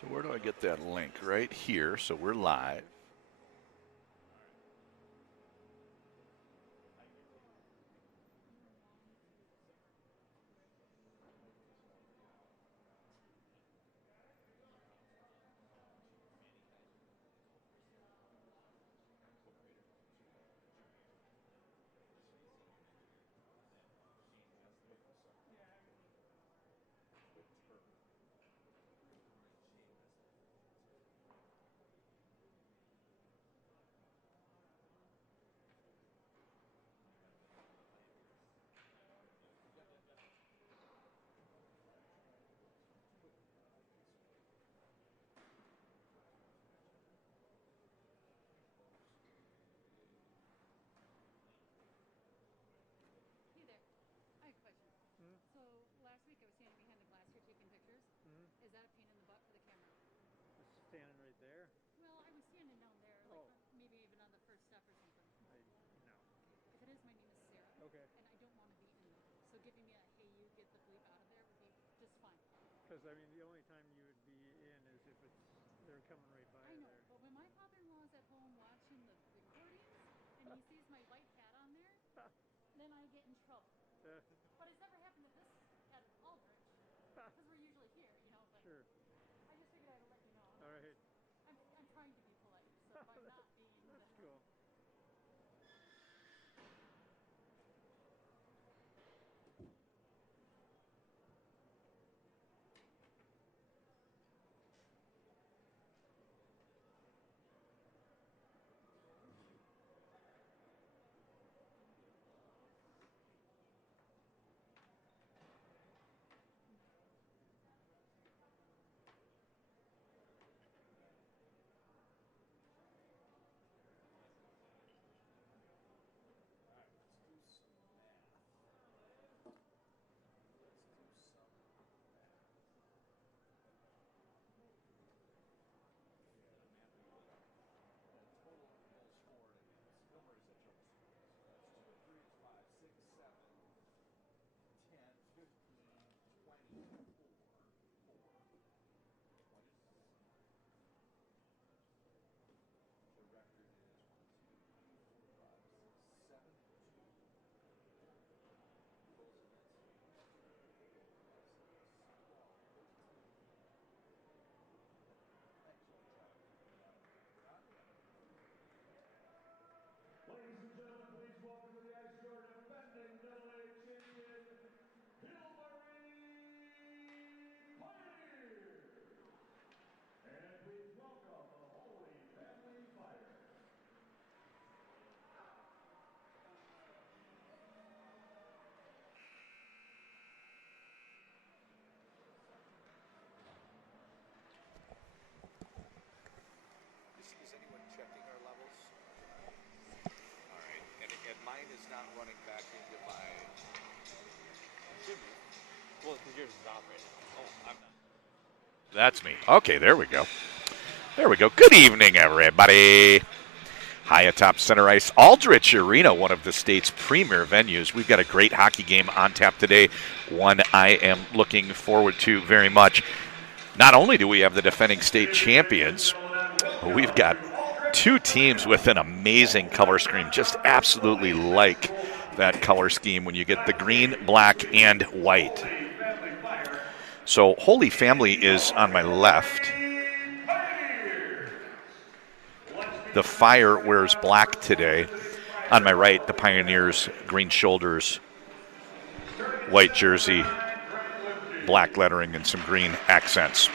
So where do I get that link? Right here. So we're live. Hey there. I have a question. So last week I was standing behind the glass here taking pictures. Is that a pain in the butt for the camera? Just standing right there? Well, I was standing down there, like Oh. maybe even on the first step or something. No. If it is, my name is Sarah. Okay. And I don't want to be in there. So giving me a hey you get the bleep out of there would be just fine. Because, I mean, the only time you would be in is if they're coming right by I know, there. but when my father-in-law is at home watching the recordings and he sees my white hat on there, then I get in trouble. But it's never happened to this at Aldrich, because we're usually here, but Sure. I just figured I'd let you know. All right. I'm trying to be polite, so if I'm not being... That's cool. Ladies and gentlemen, please welcome to the ice your defending Middle A champion, Hillary Pioneer. And please welcome the Holy Family Fighters. Is anyone checking our levels? All right, and mine is not running back into my. Should be. Well, because yours is off right now. Oh, I'm not. That's me. Okay, there we go. There we go. Good evening, everybody. High atop center ice, Aldrich Arena, one of the state's premier venues. We've got a great hockey game on tap today, one I am looking forward to very much. Not only do we have the defending state champions, but we've got two teams with an amazing color scheme. Just absolutely like that color scheme when you get the green, black, and white. So Holy Family is on my left. The Fire wears black today. On my right, the Pioneers, green shoulders, white jersey, black lettering, and some green accents.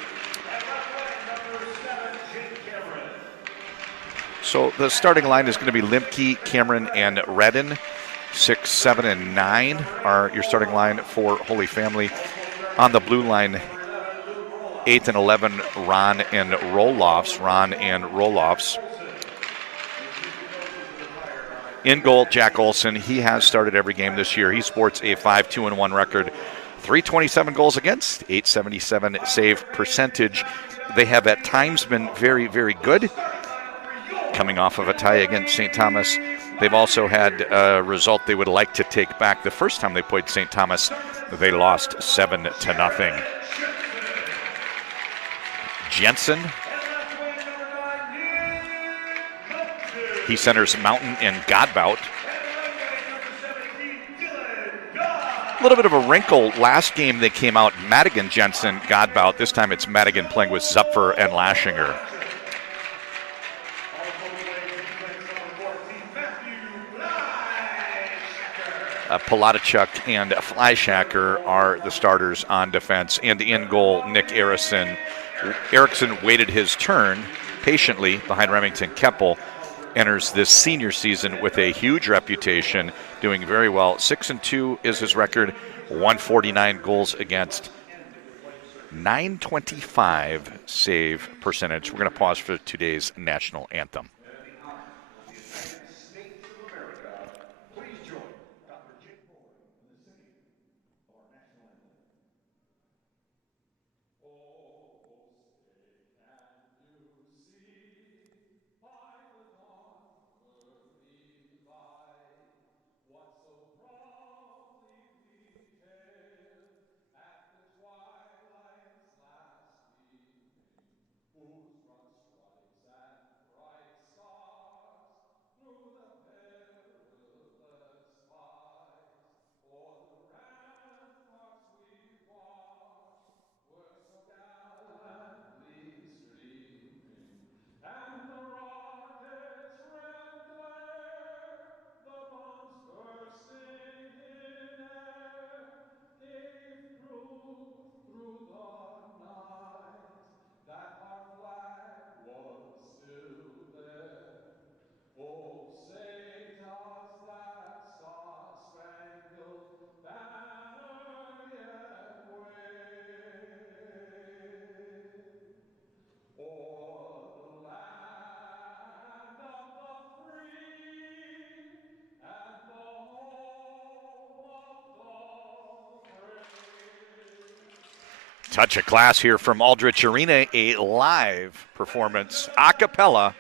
So the starting line is going to be Limke, Cameron, and Redden. 6, 7, and 9 are your starting line for Holy Family. On the blue line, 8 and 11, Ron and Roloffs. In goal, Jack Olson. He has started every game this year. He sports a 5-2-1 record, 327 goals against, 877 save percentage. They have at times been very, very good, coming off of a tie against St. Thomas. They've also had a result they would like to take back. The first time they played St. Thomas, they lost 7-0. Jensen. He centers Mountain and Godbout. A little bit of a wrinkle. Last game they came out Madigan, Jensen, Godbout. This time it's Madigan playing with Zupfer and Lashinger. Palatichuk and Fleischacker are the starters on defense. And in goal, Nick Erickson. Erickson waited his turn patiently behind Remington Keppel. Enters this senior season with a huge reputation, doing very well. 6-2 is his record, 149 goals against, 925 save percentage. We're going to pause for today's national anthem. Touch of class here from Aldrich Arena, a live performance a cappella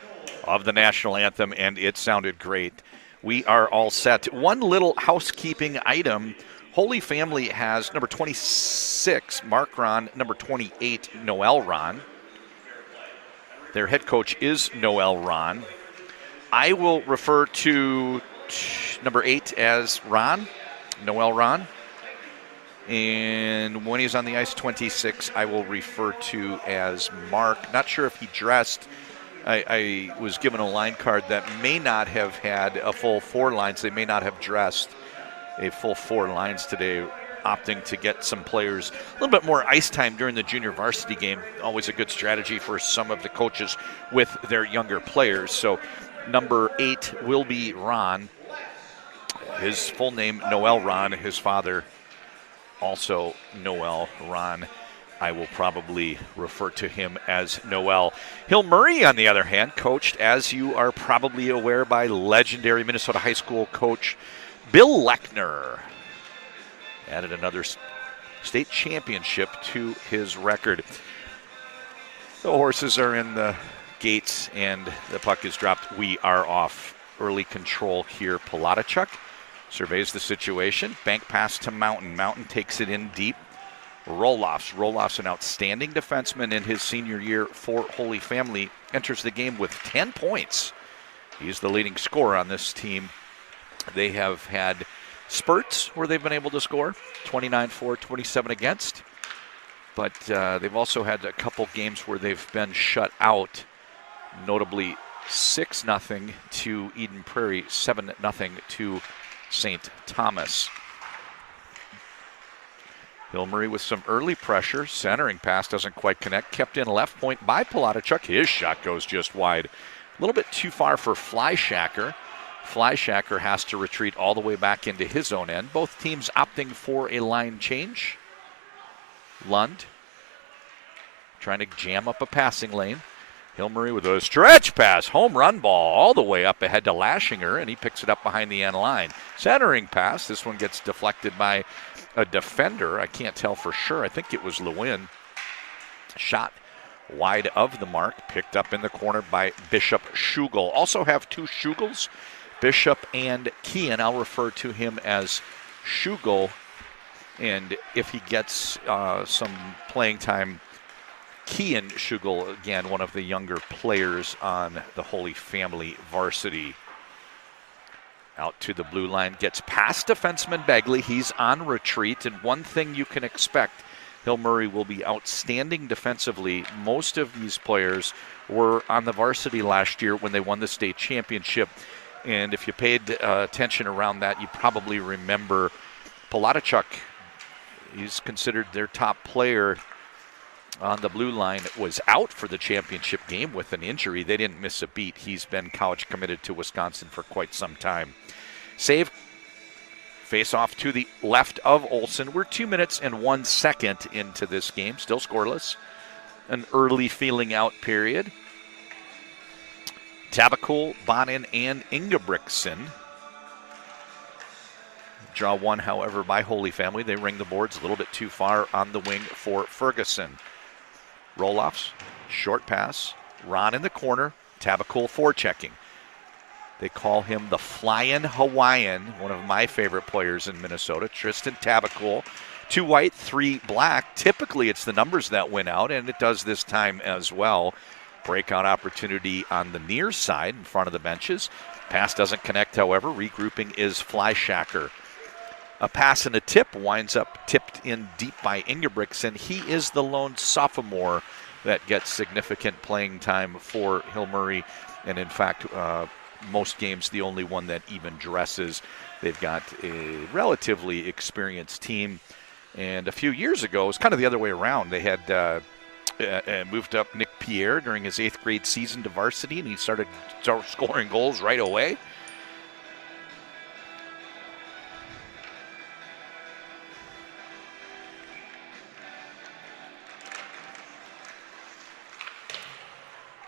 of the national anthem, and it sounded great. We are all set. One little housekeeping item. Holy Family has number 26, Mark Ron, number 28, Noel Ron. Their head coach is Noel Ron. I will refer to number 8 as Ron, Noel Ron. And when he's on the ice, 26, I will refer to as Mark. Not sure if he dressed. I was given a line card that may not have had a full 4 lines. They may not have dressed a full 4 lines today, opting to get some players a little bit more ice time during the junior varsity game. Always a good strategy for some of the coaches with their younger players. So number 8 will be Ron. His full name, Noel Ron. His father, also Noel Ron. I will probably refer to him as Noel. Hill Murray, on the other hand, coached, as you are probably aware, by legendary Minnesota high school coach Bill Lechner. Added another state championship to his record. The horses are in the gates and the puck is dropped. We are off. Early control here. Palatichuk surveys the situation. Bank pass to Mountain. Mountain takes it in deep. Roloff's an outstanding defenseman in his senior year for Holy Family. Enters the game with 10 points. He's the leading scorer on this team. They have had spurts where they've been able to score. 29 for, 27 against. But they've also had a couple games where they've been shut out. Notably 6-0 to Eden Prairie, 7-0 to St. Thomas. Hill Murray with some early pressure. Centering pass doesn't quite connect. Kept in left point by Palatichuk. His shot goes just wide. A little bit too far for Fleischacker. Fleischacker has to retreat all the way back into his own end. Both teams opting for a line change. Lund trying to jam up a passing lane. Hill Murray with a stretch pass, home run ball all the way up ahead to Lashinger, and he picks it up behind the end line. Centering pass, this one gets deflected by a defender. I can't tell for sure. I think it was Lewin. Shot wide of the mark, picked up in the corner by Bishop Schugel. Also have 2 Schugels, Bishop and Kean. I'll refer to him as Schugel, and if he gets some playing time, Kean Schugel, again, one of the younger players on the Holy Family varsity. Out to the blue line, gets past defenseman Begley. He's on retreat, and one thing you can expect, Hill Murray will be outstanding defensively. Most of these players were on the varsity last year when they won the state championship, and if you paid attention around that, you probably remember Palatichuk. He's considered their top player on the blue line, was out for the championship game with an injury. They didn't miss a beat. He's been college committed to Wisconsin for quite some time. Save, face off to the left of Olson. We're 2 minutes and 1 second into this game, still scoreless. An early feeling out period. Tabakul, Bonin, and Ingebrigtsen. Draw one, however, by Holy Family. They ring the boards a little bit too far on the wing for Ferguson. Roll-offs, short pass, Ron in the corner, Tabakul forechecking. They call him the Flying Hawaiian, one of my favorite players in Minnesota, Tristan Tabakul. 2 white, 3 black. Typically it's the numbers that win out, and it does this time as well. Breakout opportunity on the near side in front of the benches. Pass doesn't connect, however. Regrouping is Fleischacker. A pass and a tip winds up tipped in deep by Ingebrigtsen. He is the lone sophomore that gets significant playing time for Hill Murray, and in fact, most games the only one that even dresses. They've got a relatively experienced team, and a few years ago it was kind of the other way around. They had moved up Nick Pierre during his 8th grade season to varsity, and he started scoring goals right away.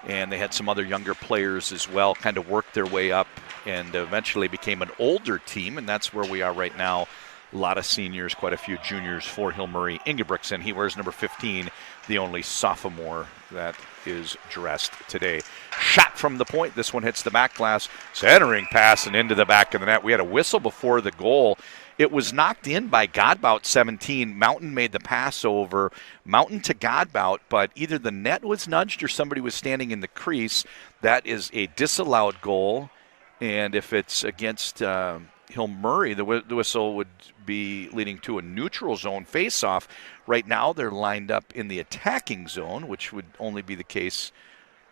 And they had some other younger players as well, kind of worked their way up and eventually became an older team, and that's where we are right now. A lot of seniors, quite a few juniors for Hill Murray. Ingebrigtsen, he wears number 15, the only sophomore that is dressed today. Shot from the point. This one hits the back glass. Centering pass and into the back of the net. We had a whistle before the goal. It was knocked in by Godbout 17. Mountain made the pass over. Mountain to Godbout, but either the net was nudged or somebody was standing in the crease. That is a disallowed goal. And if it's against Hill Murray, the whistle would be leading to a neutral zone face-off. Right now they're lined up in the attacking zone, which would only be the case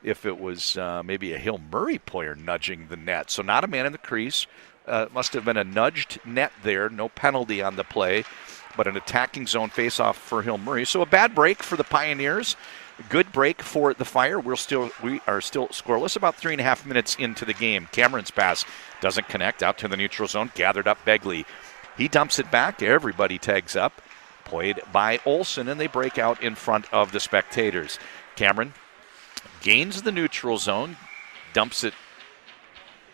if it was maybe a Hill Murray player nudging the net. So not a man in the crease. Must have been a nudged net there. No penalty on the play, but an attacking zone face-off for Hill Murray. So a bad break for the Pioneers. Good break for the Fire. We are still scoreless, about 3.5 minutes into the game. Cameron's pass doesn't connect out to the neutral zone. Gathered up Begley. He dumps it back. Everybody tags up. Played by Olson, and they break out in front of the spectators. Cameron gains the neutral zone, dumps it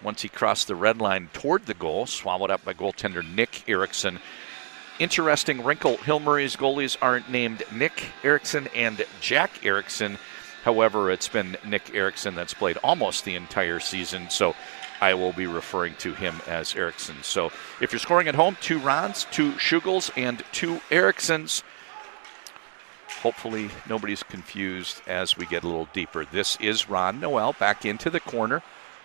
once he crossed the red line toward the goal, swallowed up by goaltender Nick Erickson. Interesting wrinkle, Hill Murray's goalies aren't named Nick Erickson and Jack Erickson. However, it's been Nick Erickson that's played almost the entire season, so I will be referring to him as Erickson. So if you're scoring at home, 2 Rons, 2 Schugels, and 2 Ericksons. Hopefully nobody's confused as we get a little deeper. This is Ron Noel back into the corner,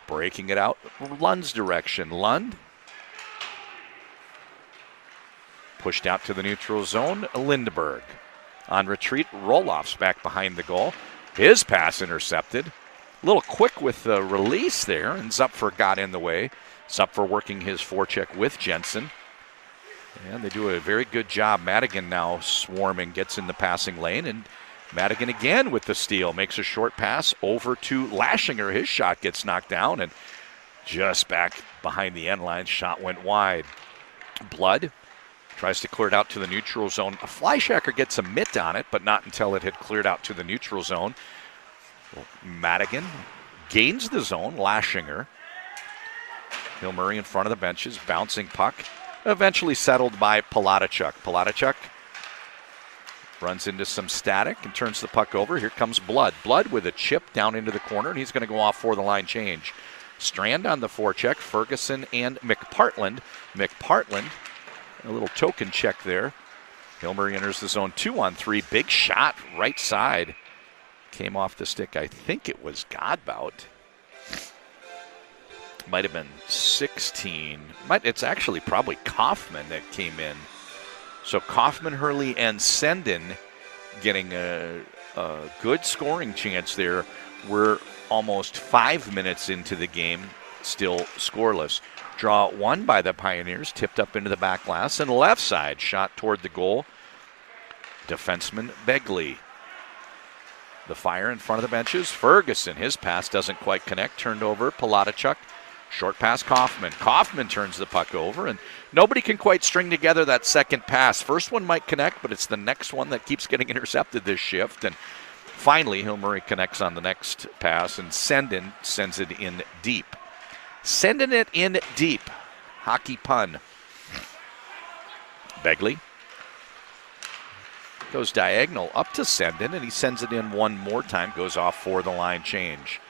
breaking it out Lund's direction. Lund pushed out to the neutral zone. Lindberg on retreat. Roll-offs back behind the goal. His pass intercepted. A little quick with the release there, and Zupfer got in the way. Zupfer working his forecheck with Jensen. And they do a very good job. Madigan now swarming, gets in the passing lane, and Madigan again with the steal. Makes a short pass over to Lashinger. His shot gets knocked down, and just back behind the end line, shot went wide. Blood tries to clear it out to the neutral zone. Fleischacker gets a mitt on it, but not until it had cleared out to the neutral zone. Madigan gains the zone. Lashinger. Hill Murray in front of the benches, bouncing puck. Eventually settled by Palatichuk. Palatichuk runs into some static and turns the puck over. Here comes Blood. Blood with a chip down into the corner, and he's going to go off for the line change. Strand on the forecheck. Ferguson and McPartland. McPartland, a little token check there. Hill Murray enters the zone 2-on-3. Big shot right side. Came off the stick. I think it was Godbout. Might have been 16. It's actually probably Kaufman that came in. So Kaufman, Hurley, and Senden getting a good scoring chance there. We're almost 5 minutes into the game, still scoreless. Draw one by the Pioneers, tipped up into the back glass, and left side shot toward the goal. Defenseman Begley. The Fire in front of the benches. Ferguson, his pass doesn't quite connect. Turned over. Palatichuk. Short pass Kaufman. Kaufman turns the puck over, and nobody can quite string together that second pass. First one might connect, but it's the next one that keeps getting intercepted this shift. And finally, Hill Murray connects on the next pass, and Senden sends it in deep. Sending it in deep. Hockey pun. Begley goes diagonal up to Senden, and he sends it in one more time. Goes off for the line change.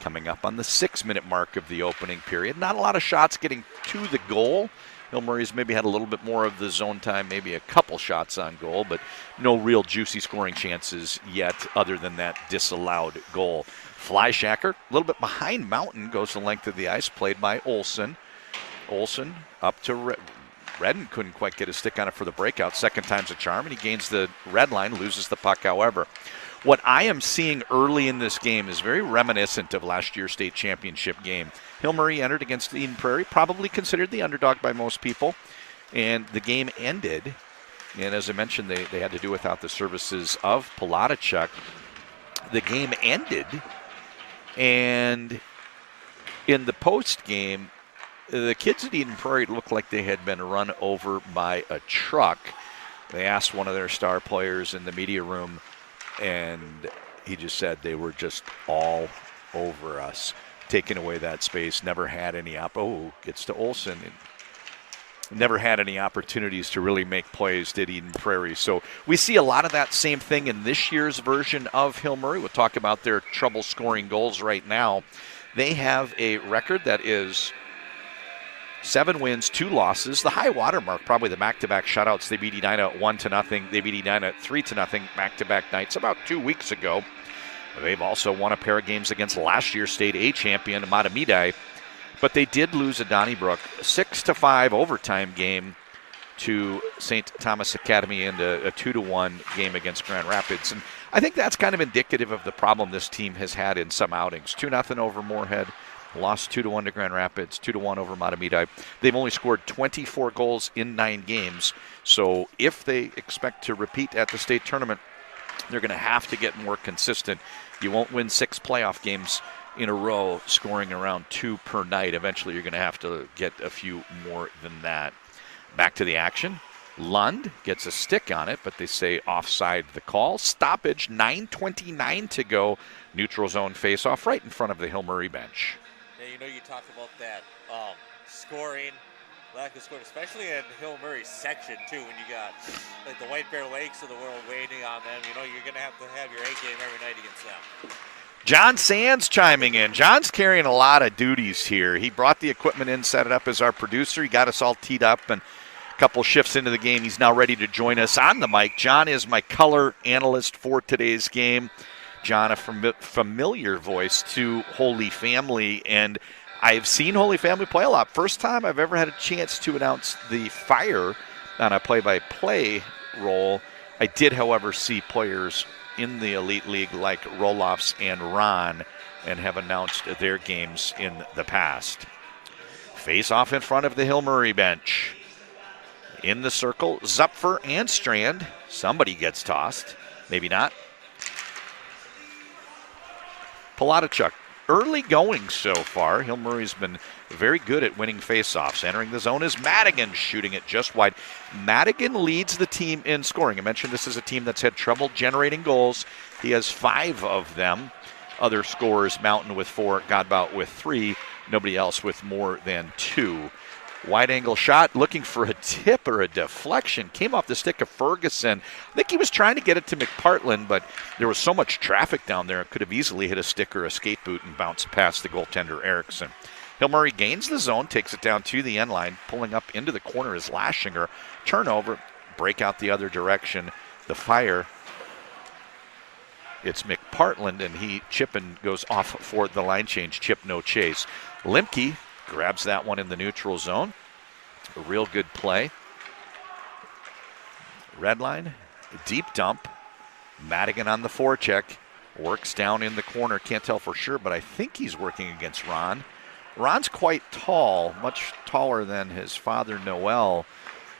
Coming up on the 6-minute mark of the opening period. Not a lot of shots getting to the goal. Hill Murray's maybe had a little bit more of the zone time, maybe a couple shots on goal, but no real juicy scoring chances yet other than that disallowed goal. Fleischacker, a little bit behind Mountain, goes the length of the ice, played by Olsen. Olsen up to Redden, couldn't quite get his stick on it for the breakout. Second time's a charm, and he gains the red line, loses the puck, however. What I am seeing early in this game is very reminiscent of last year's state championship game. Hill Murray entered against Eden Prairie, probably considered the underdog by most people, and the game ended. And as I mentioned, they had to do without the services of Palatichuk. The game ended, and in the post game, the kids at Eden Prairie looked like they had been run over by a truck. They asked one of their star players in the media room, and he just said they were just all over us, taking away that space. Never had any gets to Olsen, and never had any opportunities to really make plays, did Eden Prairie. So we see a lot of that same thing in this year's version of Hill Murray. We'll talk about their trouble scoring goals right now. They have a record that is 7 wins, 2 losses. The high water mark, probably the back-to-back shutouts. They beat Edina 1-0. They beat Edina 3-0 back-to-back nights about 2 weeks ago. They've also won a pair of games against last year's state A champion, Matamidi. But they did lose at Donnybrook, 6-5 overtime game to St. Thomas Academy and a 2-1 game against Grand Rapids. And I think that's kind of indicative of the problem this team has had in some outings. 2-0 over Moorhead. Lost 2-1 to Grand Rapids, 2-1 over Matamidi. They've only scored 24 goals in 9 games. So if they expect to repeat at the state tournament, they're going to have to get more consistent. You won't win 6 playoff games in a row scoring around 2 per night. Eventually you're going to have to get a few more than that. Back to the action. Lund gets a stick on it, but they say offside the call. Stoppage, 9:29 to go. Neutral zone faceoff right in front of the Hill Murray bench. You talk about that scoring, lack of scoring, especially in Hill Murray's section, too, when you got like the White Bear Lakes of the world waiting on them. You're going to have your A game every night against them. John Sands chiming in. John's carrying a lot of duties here. He brought the equipment in, set it up as our producer. He got us all teed up, and a couple shifts into the game, he's now ready to join us on the mic. John is my color analyst for today's game. John, a familiar voice to Holy Family, and I've seen Holy Family play a lot. First time I've ever had a chance to announce the Fire on a play-by-play role. I did, however, see players in the Elite League like Roloffs and Ron and have announced their games in the past. Face off in front of the Hill Murray bench. In the circle, Zupfer and Strand. Somebody gets tossed. Maybe not. Palatichuk, early going so far. Hill Murray's been very good at winning faceoffs. Entering the zone is Madigan, shooting it just wide. Madigan leads the team in scoring. I mentioned this is a team that's had trouble generating goals. He has 5 of them. Other scorers, Mountain with 4, Godbout with 3. Nobody else with more than 2. Wide angle shot, looking for a tip or a deflection. Came off the stick of Ferguson. I think he was trying to get it to McPartland, but there was so much traffic down there, it could have easily hit a stick or a skate boot and bounced past the goaltender Erickson. Hill Murray gains the zone, takes it down to the end line. Pulling up into the corner is Lashinger. Turnover, break out the other direction. The Fire It's McPartland, and Chippen goes off for the line change. Chip, no chase. Limke grabs that one in the neutral zone. A real good play. Red line, deep dump. Madigan on the forecheck. Works down in the corner. Can't tell for sure, but I think he's working against Ron. Ron's quite tall, much taller than his father, Noel,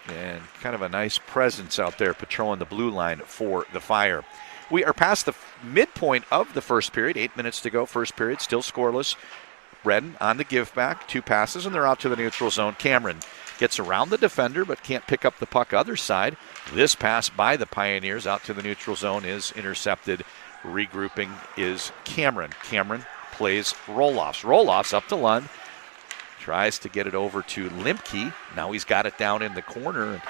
and kind of a nice presence out there patrolling the blue line for the Fire. We are past the midpoint of the first period. 8 minutes to go. First period, still scoreless. Redden on the give back. 2 passes, and they're out to the neutral zone. Cameron gets around the defender, but can't pick up the puck other side. This pass by the Pioneers out to the neutral zone is intercepted. Regrouping is Cameron. Cameron plays roll-offs. Roll-offs up to Lund. Tries to get it over to Limke. Now he's got it down in the corner.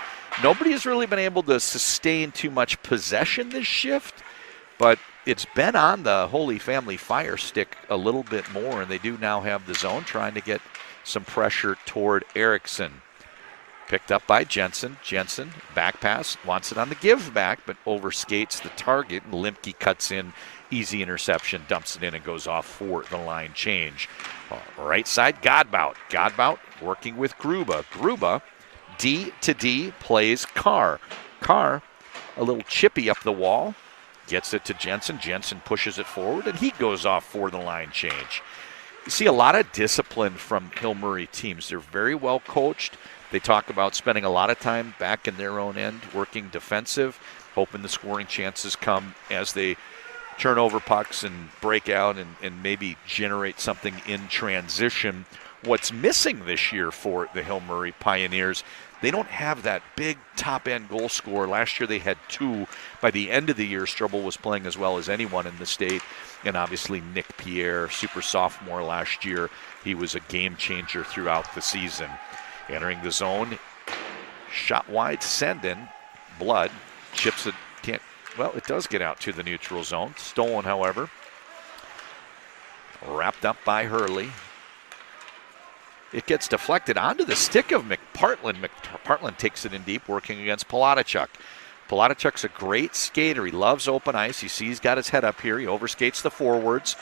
Nobody has really been able to sustain too much possession this shift, but it's been on the Holy Family Fire stick a little bit more, and they do now have the zone trying to get some pressure toward Erickson. Picked up by Jensen. Jensen, back pass, wants it on the give back, but overskates the target, and Limke cuts in. Easy interception, dumps it in, and goes off for the line change. Right side, Godbout. Godbout working with Gruba. Gruba, D to D, plays Carr. Carr, a little chippy up the wall, gets it to Jensen. Jensen pushes it forward, and he goes off for the line change. You see a lot of discipline from Hill Murray teams. They're very well coached. They talk about spending a lot of time back in their own end, working defensive, hoping the scoring chances come as they turn over pucks and break out and maybe generate something in transition. What's missing this year for the Hill Murray Pioneers, they don't have that big top-end goal scorer. Last year they had 2. By the end of the year, Strubel was playing as well as anyone in the state. And obviously Nick Pierre, super sophomore last year, he was a game changer throughout the season. Entering the zone, shot wide, send in, Blood, chips it, can't, well, it does get out to the neutral zone. Stolen, however. Wrapped up by Hurley. It gets deflected onto the stick of McPartland. McPartland takes it in deep, working against Palatichuk. Palatichuk's a great skater. He loves open ice. You see he's got his head up here. He overskates the forwards.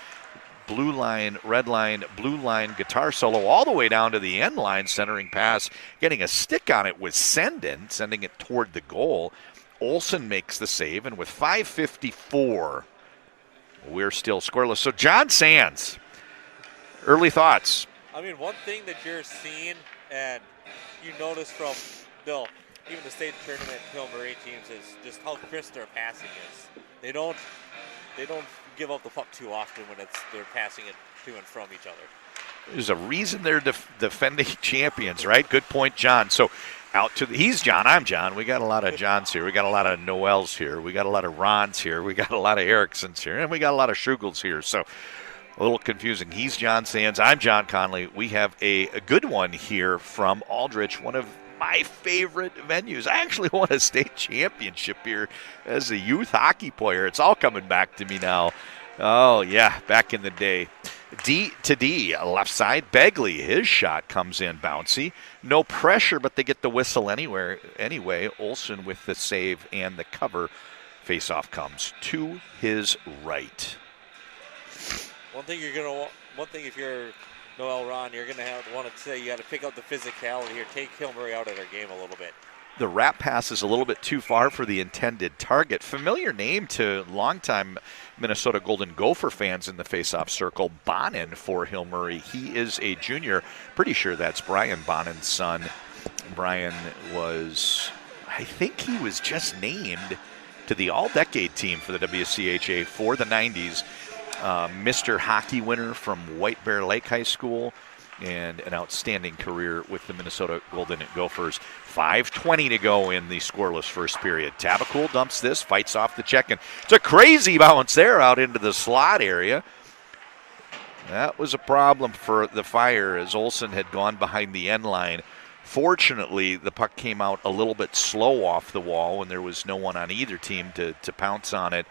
Blue line, red line, blue line, guitar solo all the way down to the end line, centering pass. Getting a stick on it was Sendin, sending it toward the goal. Olsen makes the save, and with 5:54, we're still scoreless. So John Sands, early thoughts. I mean, one thing that you're seeing, and you notice from Bill, even the state tournament Hill Murray teams, is just how crisp their passing is. They don't give up the puck too often when they're passing it to and from each other. There's a reason they're defending champions, right? Good point, John. So out to he's John, I'm John. We got a lot of Johns here. We got a lot of Noels here. We got a lot of Rons here. We got a lot of Ericksons here. And we got a lot of Schugels here. So a little confusing. He's John Sands. I'm John Conley. We have a good one here from Aldrich, one of my favorite venues. I actually won a state championship here as a youth hockey player. It's all coming back to me now. Oh, yeah, back in the day. D to D, left side. Begley, his shot comes in bouncy. No pressure, but they get the whistle anyway. Olsen with the save and the cover. Face-off comes to his right. One thing if you're Noel Ron, you're going to want to say you got to pick up the physicality here. Take Hill Murray out of their game a little bit. The wrap pass is a little bit too far for the intended target. Familiar name to longtime Minnesota Golden Gopher fans in the face-off circle, Bonin for Hill Murray. He is a junior. Pretty sure that's Brian Bonin's son. Brian I think he was just named to the all-decade team for the WCHA for the 90s. Mr. Hockey winner from White Bear Lake High School, and an outstanding career with the Minnesota Golden Gophers. 5:20 to go in the scoreless first period. Tabacool dumps this, fights off the check, and it's a crazy bounce there out into the slot area. That was a problem for the Fire as Olsen had gone behind the end line. Fortunately, the puck came out a little bit slow off the wall when there was no one on either team to pounce on it.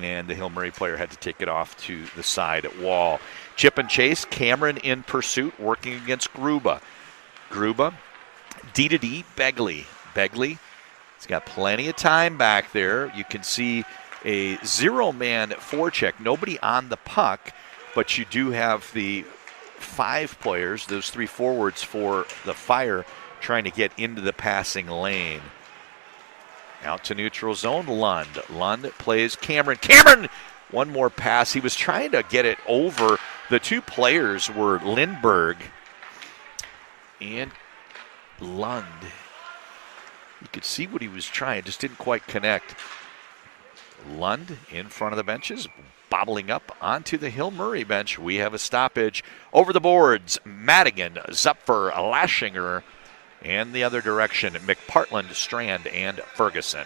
And the Hill Murray player had to take it off to the side wall. Chip and chase, Cameron in pursuit, working against Gruba. Gruba, D to D, Begley. Begley, he's got plenty of time back there. You can see a zero-man forecheck, nobody on the puck, but you do have the 5 players, those 3 forwards for the Fire, trying to get into the passing lane. Out to neutral zone, Lund. Lund plays Cameron. Cameron, one more pass. He was trying to get it over. The 2 players were Lindberg and Lund. You could see what he was trying, just didn't quite connect. Lund in front of the benches, bobbling up onto the Hill Murray bench. We have a stoppage over the boards. Madigan, Zupfer, Lashinger, and the other direction, McPartland, Strand, and Ferguson.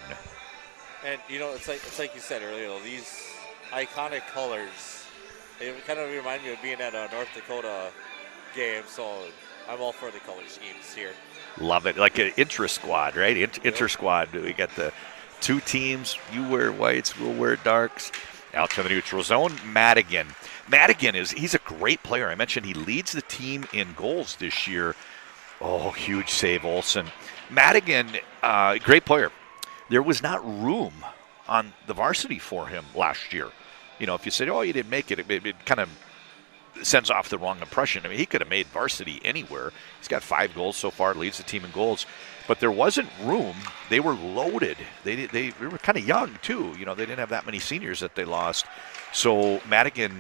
And it's like you said earlier, though, these iconic colors, they kind of remind me of being at a North Dakota game. So I'm all for the color schemes here. Love it, like an intra-squad, right? Intra-squad. We got the 2 teams. You wear whites, we'll wear darks. Out to the neutral zone, Madigan. Madigan he's a great player. I mentioned he leads the team in goals this year. Oh, huge save, Olsen. Madigan, great player. There was not room on the varsity for him last year. If you said, oh, you didn't make it, it kind of sends off the wrong impression. I mean, he could have made varsity anywhere. He's got 5 goals so far, leads the team in goals. But there wasn't room. They were loaded. They were kind of young, too. They didn't have that many seniors that they lost. So Madigan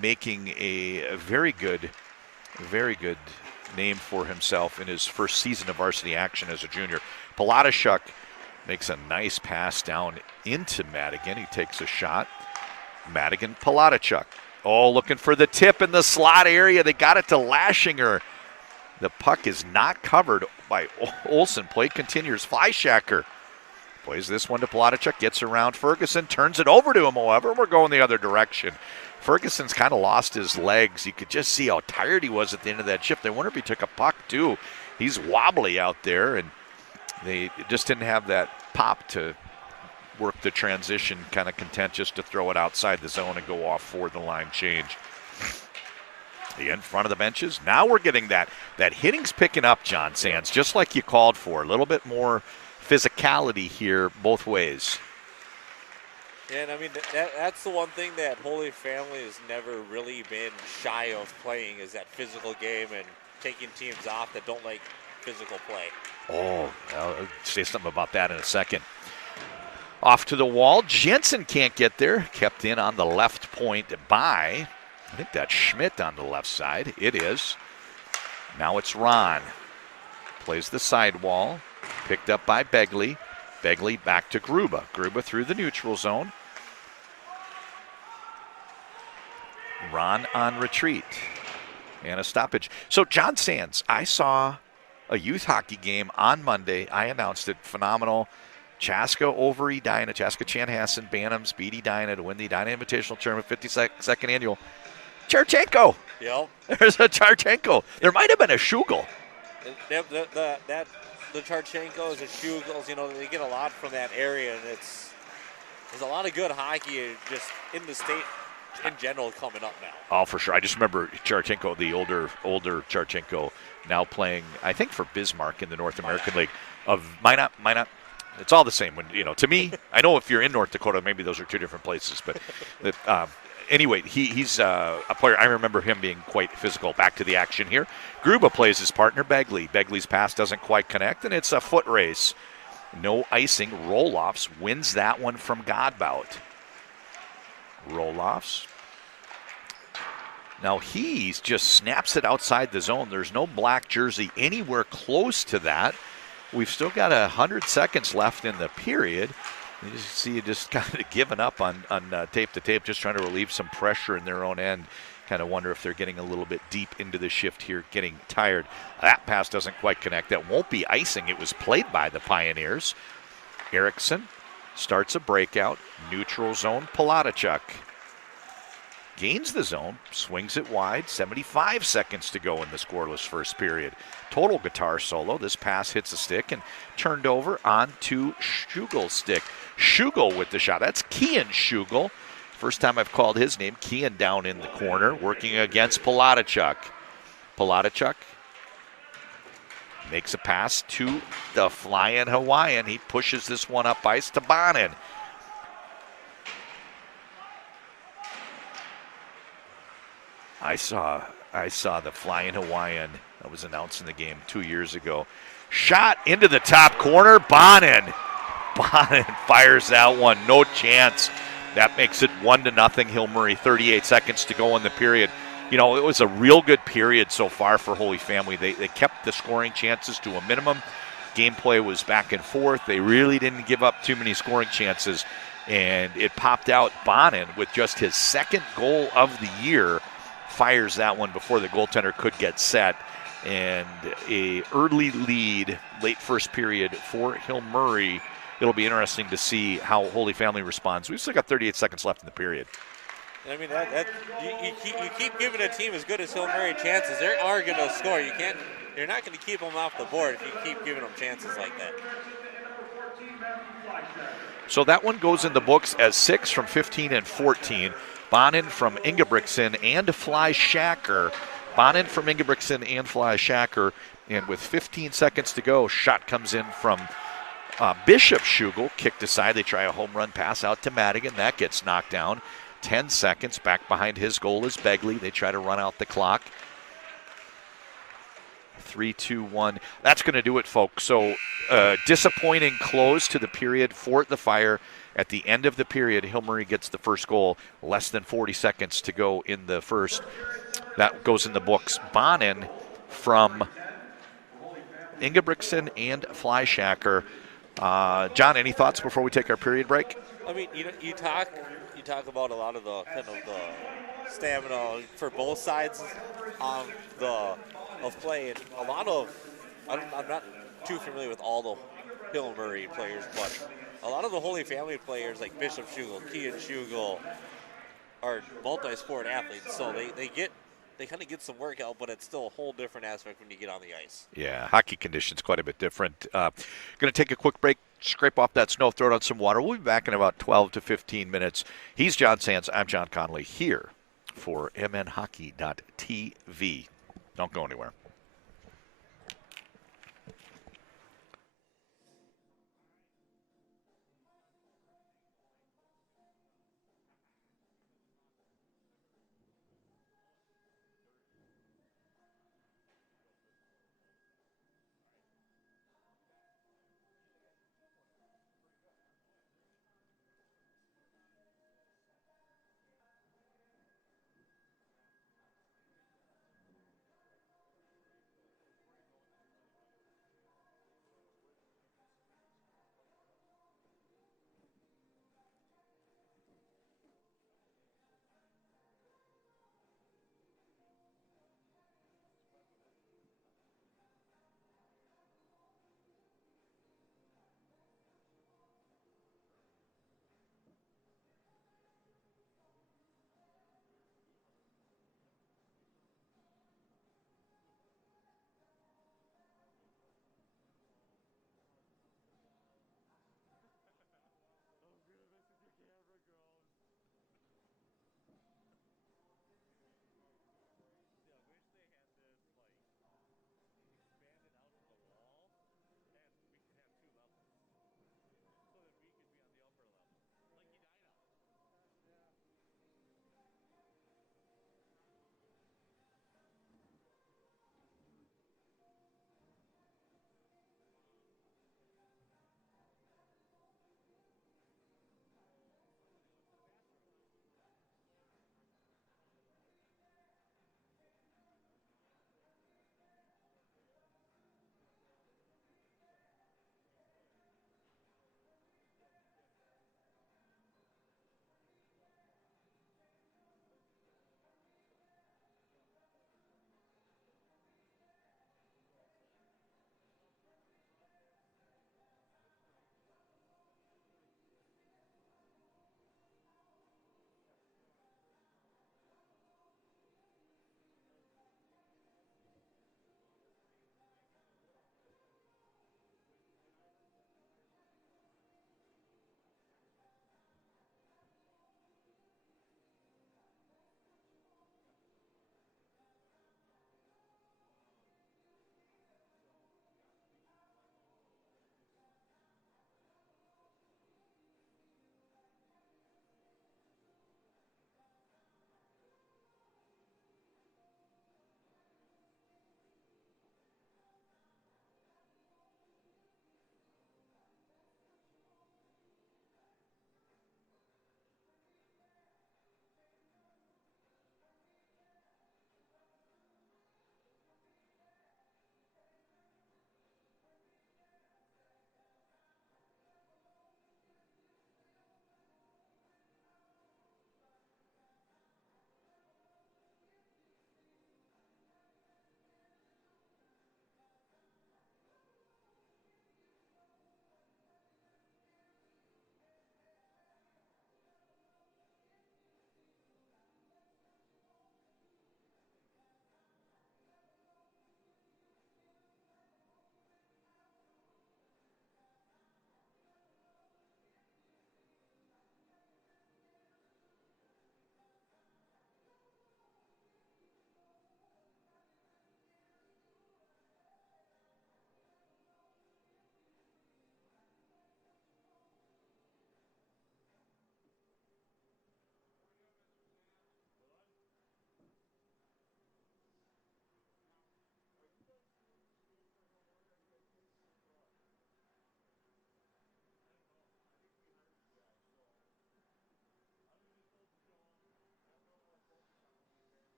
making a very good name for himself in his first season of varsity action as a junior. Palatashuk makes a nice pass down into Madigan. He takes a shot. Madigan, Palatashuk. Oh, looking for the tip in the slot area. They got it to Lashinger. The puck is not covered by Olsen. Play continues. Fleischacker plays this one to Palatashuk. Gets around Ferguson. Turns it over to him, however. We're going the other direction. Ferguson's kind of lost his legs. You could just see how tired he was at the end of that shift. I wonder if he took a puck, too. He's wobbly out there, and they just didn't have that pop to work the transition, kind of content just to throw it outside the zone and go off for the line change. In front of the benches. Now we're getting that hitting's picking up, John Sands, just like you called for. A little bit more physicality here both ways. And I mean, that's the one thing that Holy Family has never really been shy of playing, is that physical game and taking teams off that don't like physical play. Oh, I'll say something about that in a second. Off to the wall. Jensen can't get there. Kept in on the left point by, I think that's Schmidt on the left side. It is. Now it's Ron. Plays the sidewall. Picked up by Begley. Begley back to Gruba. Gruba through the neutral zone. Ron on retreat. And a stoppage. So, John Sands, I saw a youth hockey game on Monday. I announced it. Phenomenal. Chaska over Edina. Chaska Chanhassen, Bantams, beat Edina to win the Edina Invitational Tournament 52nd annual. Charchenko. Yep. There's a Charchenko. There might have been a Shugel. The Charchenkos and Shugels, they get a lot from that area, and there's a lot of good hockey just in the state in general coming up now. Oh, for sure. I just remember Charchenko, the older Charchenko, now playing, I think, for Bismarck in the North American League. Minot. It's all the same. When to me, I know if you're in North Dakota, maybe those are 2 different places, but anyway, he's a player. I remember him being quite physical. Back to the action here. Gruba plays his partner, Begley. Begley's pass doesn't quite connect, and it's a foot race. No icing. Roloffs wins that one from Godbout. Roloffs. Now he just snaps it outside the zone. There's no black jersey anywhere close to that. We've still got 100 seconds left in the period. You see you just kind of giving up on tape to tape, just trying to relieve some pressure in their own end. Kind of wonder if they're getting a little bit deep into the shift here, getting tired. That pass doesn't quite connect. That won't be icing. It was played by the Pioneers. Erickson starts a breakout. Neutral zone, Palatashuk. Gains the zone, swings it wide. 75 seconds to go in the scoreless first period. Total guitar solo. This pass hits a stick and turned over onto Shugel's stick. Shugel with the shot. That's Kian Shugel. First time I've called his name. Kian down in the corner, working against Palatashuk. Palatashuk makes a pass to the flying Hawaiian. He pushes this one up ice to Bonin. I saw the Flying Hawaiian that was announced in the game 2 years ago. Shot into the top corner. Bonin fires that one. No chance. That makes it 1-0 Hill Murray. 38 seconds to go in the period. You know, it was a real good period so far for Holy Family. They kept the scoring chances to a minimum. Gameplay was back and forth. They really didn't give up too many scoring chances. And it popped out. Bonin, with just his second goal of the year, fires that one before the goaltender could get set. And a early lead, late first period for Hill Murray. It'll be interesting to see how Holy Family responds. We've still got 38 seconds left in the period. I mean, you keep giving a team as good as Hill Murray chances. They are going to score. You're not going to keep them off the board if you keep giving them chances like that. So that one goes in the books as 6 from 15 and 14. Bonin from Ingebrigtsen and Fly Shacker. Bonin from Ingebrigtsen and Fly Shacker. And with 15 seconds to go, shot comes in from Bishop Schugel. Kicked aside. They try a home run pass out to Madigan. That gets knocked down. 10 seconds. Back behind his goal is Begley. They try to run out the clock. 3-2-1. That's going to do it, folks. So disappointing close to the period for the Fire. At the end of the period, Hill Murray gets the first goal. Less than 40 seconds to go in the first. That goes in the books. Bonin from Ingebrigtsen and Fly Shacker. John, any thoughts before we take our period break? I mean, you talk about a lot of the kind of the stamina for both sides of play, and a lot of I'm not too familiar with all the Hill Murray players, but a lot of the Holy Family players like Bishop Schugel, Kian Schugel are multi-sport athletes, so they kind of get some workout, but it's still a whole different aspect when you get on the ice. Yeah, hockey conditions quite a bit different. Going to take a quick break, scrape off that snow, throw it on some water. We'll be back in about 12 to 15 minutes. He's John Sands. I'm John Connolly here for mnhockey.tv. Don't go anywhere.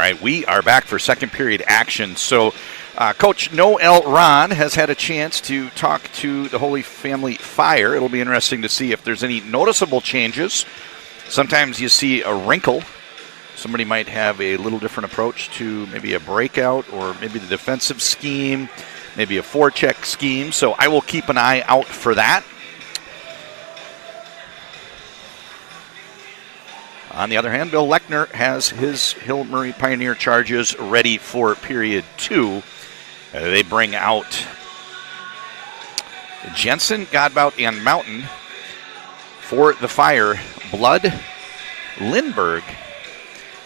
right, we are back for second period action. So Coach Noel Ron has had a chance to talk to the Holy Family Fire. It'll be interesting to see if there's any noticeable changes. Sometimes you see a wrinkle. Somebody might have a little different approach to maybe a breakout or maybe the defensive scheme, maybe a forecheck scheme. So I will keep an eye out for that. On the other hand, Bill Lechner has his Hill Murray Pioneer Charges ready for period 2. They bring out Jensen, Godbout, and Mountain. For the Fire, Blood, Lindbergh,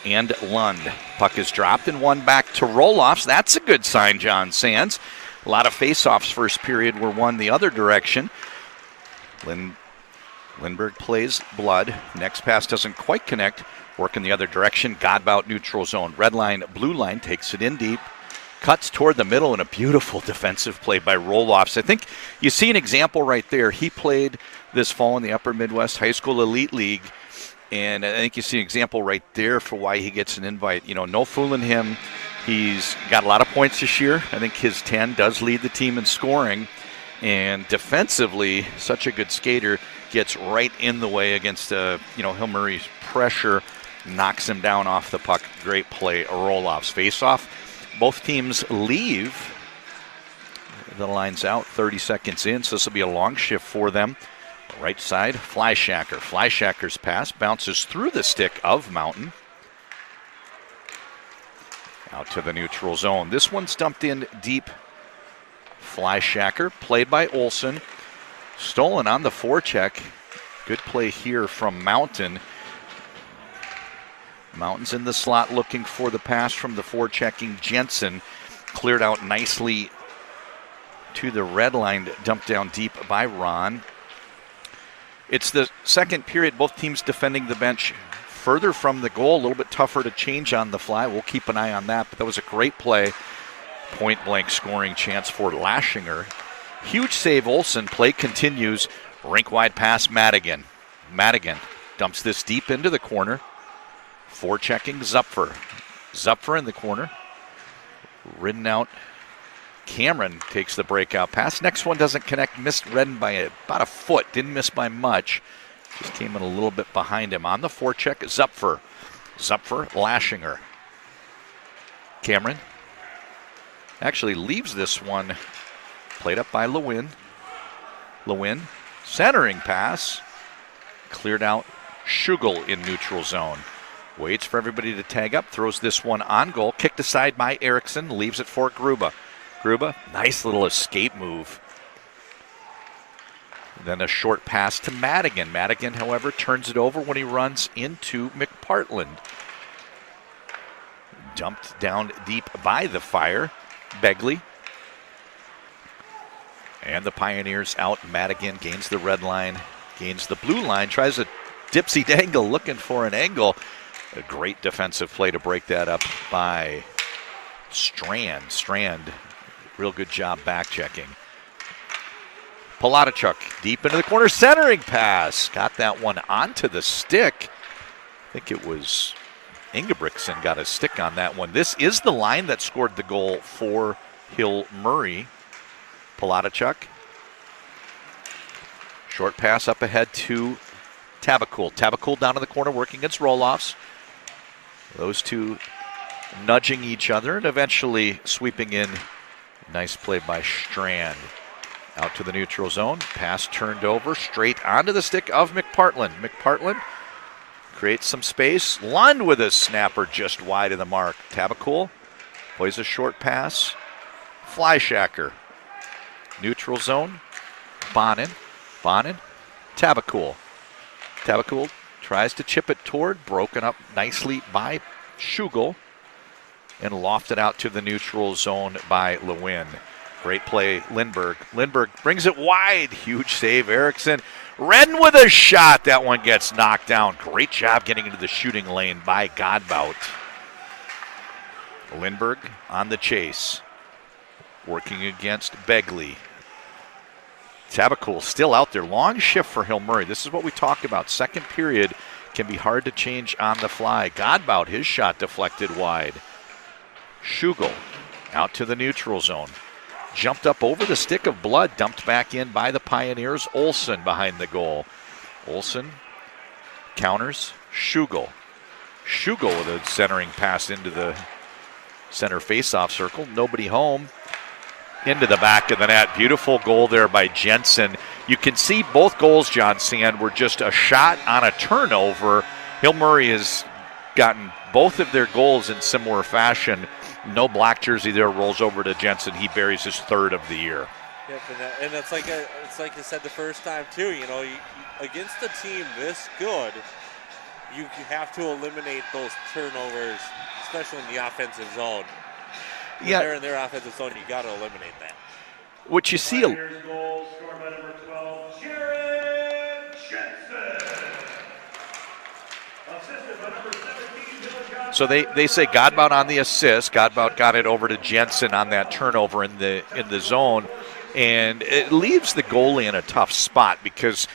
and Lund. Puck is dropped and won back to roll-offs. That's a good sign, John Sands. A lot of face-offs first period were won the other direction. Lindbergh plays Blood. Next pass doesn't quite connect. Work in the other direction. Godbout neutral zone. Red line, blue line takes it in deep. Cuts toward the middle and a beautiful defensive play by roll-offs. I think you see an example right there. He played this fall in the Upper Midwest High School Elite League. And I think you see an example right there for why he gets an invite. You know, no fooling him. He's got a lot of points this year. I think his 10 does lead the team in scoring. And defensively, such a good skater. Gets right in the way against Hill Murray's pressure, knocks him down off the puck. Great play, roll-offs. Face-off, both teams leave. The line's out 30 seconds in, so this will be a long shift for them. Right side, Fleischacker. Fleischacker's pass bounces through the stick of Mountain. Out to the neutral zone. This one's dumped in deep. Fleischacker, played by Olson. Stolen on the forecheck. Good play here from Mountain. Mountain's in the slot looking for the pass from the forechecking Jensen. Cleared out nicely to the red line, dumped down deep by Ron. It's the second period, both teams defending the bench further from the goal, a little bit tougher to change on the fly. We'll keep an eye on that, but that was a great play. Point blank scoring chance for Lashinger. Huge save, Olson. Play continues. Rink wide pass, Madigan. Madigan dumps this deep into the corner. Forechecking Zupfer. Zupfer in the corner. Ridden out. Cameron takes the breakout pass. Next one doesn't connect. Missed Redden by about a foot. Didn't miss by much. Just came in a little bit behind him. On the forecheck, Zupfer. Zupfer, Lashinger. Cameron actually leaves this one. Played up by Lewin. Lewin, centering pass. Cleared out. Schugel in neutral zone. Waits for everybody to tag up. Throws this one on goal. Kicked aside by Erickson. Leaves it for Gruba. Gruba, nice little escape move. Then a short pass to Madigan. Madigan, however, turns it over when he runs into McPartland. Dumped down deep by the Fire. Begley. And the Pioneers out. Madigan gains the red line, gains the blue line, tries a dipsy dangle looking for an angle. A great defensive play to break that up by Strand. Strand, real good job back checking. Palatichuk deep into the corner, centering pass. Got that one onto the stick. I think it was Ingebrigtsen got a stick on that one. This is the line that scored the goal for Hill Murray. Palatichuk. Short pass up ahead to Tabakul. Tabakul down in the corner working against roll-offs. Those two nudging each other and eventually sweeping in. Nice play by Strand. Out to the neutral zone. Pass turned over straight onto the stick of McPartland. McPartland creates some space. Lund with a snapper just wide of the mark. Tabakul plays a short pass. Fleischacker. Neutral zone. Bonin. Bonin. Tabakul. Tabakul tries to chip it toward. Broken up nicely by Schugel. And lofted out to the neutral zone by Lewin. Great play, Lindbergh. Lindbergh brings it wide. Huge save, Erickson. Redden with a shot. That one gets knocked down. Great job getting into the shooting lane by Godbout. Lindbergh on the chase. Working against Begley. Tabacool still out there. Long shift for Hill Murray. This is what we talk about. Second period can be hard to change on the fly. Godbout, his shot deflected wide. Schugel out to the neutral zone. Jumped up over the stick of Blood, dumped back in by the Pioneers. Olson behind the goal. Olson counters. Schugel. Schugel with a centering pass into the center faceoff circle. Nobody home. Into the back of the net. Beautiful goal there by Jensen. You can see both goals, John Sand, were just a shot on a turnover. Hill Murray has gotten both of their goals in similar fashion. No black jersey there, rolls over to Jensen. He buries his third of the year. Yep, and it's like I said the first time too. You know, against a team this good, you have to eliminate those turnovers, especially in the offensive zone. When they're in their offensive zone, you got to eliminate that. What you see. Pioneers goal scored by number 12, Jared Jensen. Assisted by number 17, Dylan So they say Godbout on the assist. Godbout got it over to Jensen on that turnover in the zone, and it leaves the goalie in a tough spot because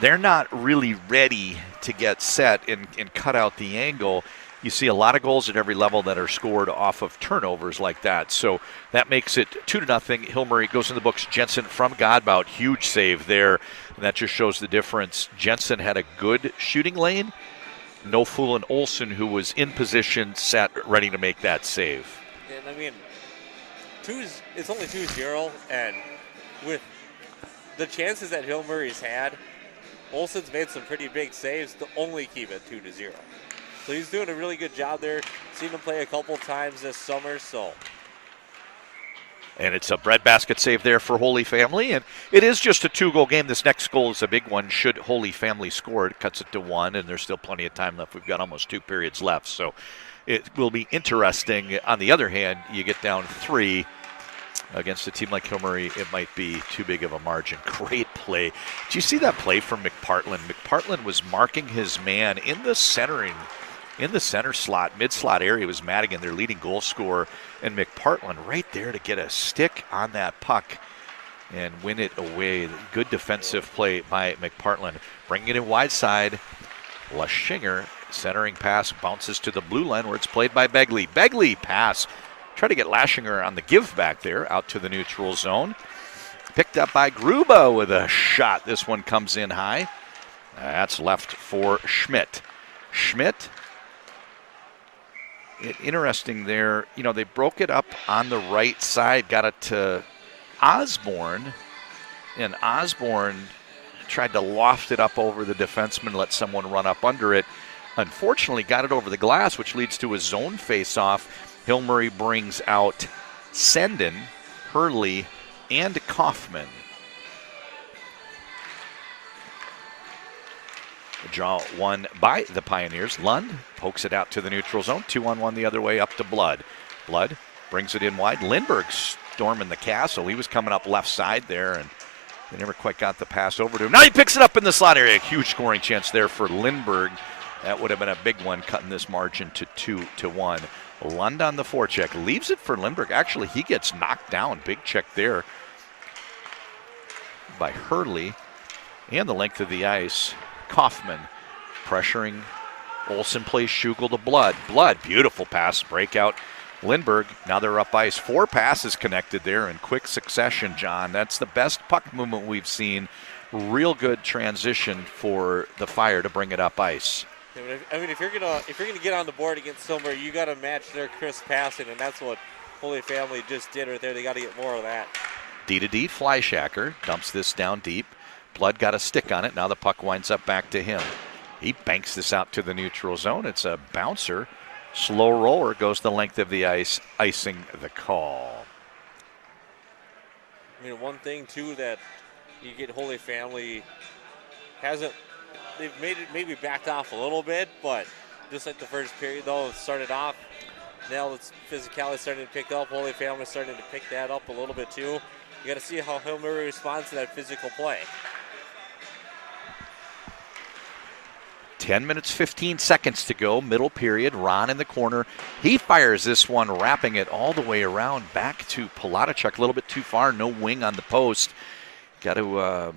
they're not really ready to get set and cut out the angle. You see a lot of goals at every level that are scored off of turnovers like that. So that makes it 2-0. Hill Murray goes in the books. Jensen from Godbout, huge save there. And that just shows the difference. Jensen had a good shooting lane. No fooling Olsen, who was in position, sat ready to make that save. And I mean, it's only 2-0, and with the chances that Hill Murray's had, Olsen's made some pretty big saves to only keep it 2-0. So he's doing a really good job there. Seen him play a couple times this summer, so. And it's a breadbasket save there for Holy Family. And it is just a 2-goal game. This next goal is a big one. Should Holy Family score, it cuts it to 1, and there's still plenty of time left. We've got almost 2 periods left. So it will be interesting. On the other hand, you get down 3 against a team like Hill Murray, it might be too big of a margin. Great play. Did you see that play from McPartland? McPartland was marking his man in the center slot, mid-slot area was Madigan, their leading goal scorer, and McPartland right there to get a stick on that puck and win it away. Good defensive play by McPartland. Bringing it in wide side. Lashinger, centering pass, bounces to the blue line where it's played by Begley. Begley pass. Try to get Lashinger on the give back there, out to the neutral zone. Picked up by Gruba with a shot. This one comes in high. That's left for Schmidt. Schmidt. Interesting there, you know, they broke it up on the right side, got it to Osborne, and Osborne tried to loft it up over the defenseman, let someone run up under it. Unfortunately, got it over the glass, which leads to a zone face-off. Hill Murray brings out Senden, Hurley, and Kaufman. The draw won by the Pioneers. Lund pokes it out to the neutral zone. 2-on-1 the other way up to Blood. Blood brings it in wide. Lindbergh storming the castle. He was coming up left side there, and they never quite got the pass over to him. Now he picks it up in the slot area. Huge scoring chance there for Lindbergh. That would have been a big one, cutting this margin to 2-1. Lund on the forecheck. Leaves it for Lindbergh. Actually, he gets knocked down. Big check there by Hurley. And the length of the ice. Kaufman pressuring. Olsen plays Schugel to Blood. Blood, beautiful pass, breakout. Lindbergh, now they're up ice. 4 passes connected there in quick succession, John. That's the best puck movement we've seen. Real good transition for the Fire to bring it up ice. I mean, if you're gonna get on the board against Silver, you got to match their crisp passing, and that's what Holy Family just did right there. They got to get more of that. D-to-D, Fleischacker dumps this down deep. Blood got a stick on it. Now the puck winds up back to him. He banks this out to the neutral zone. It's a bouncer. Slow roller goes the length of the ice, icing the call. I mean, one thing, too, that you get Holy Family they've made it maybe backed off a little bit, but just like the first period, though, it started off. Now it's physicality starting to pick up. Holy Family starting to pick that up a little bit, too. You got to see how Hill Murray responds to that physical play. 10 minutes, 15 seconds to go. Middle period. Ron in the corner. He fires this one, wrapping it all the way around back to Palatachuk. A little bit too far. No wing on the post. got to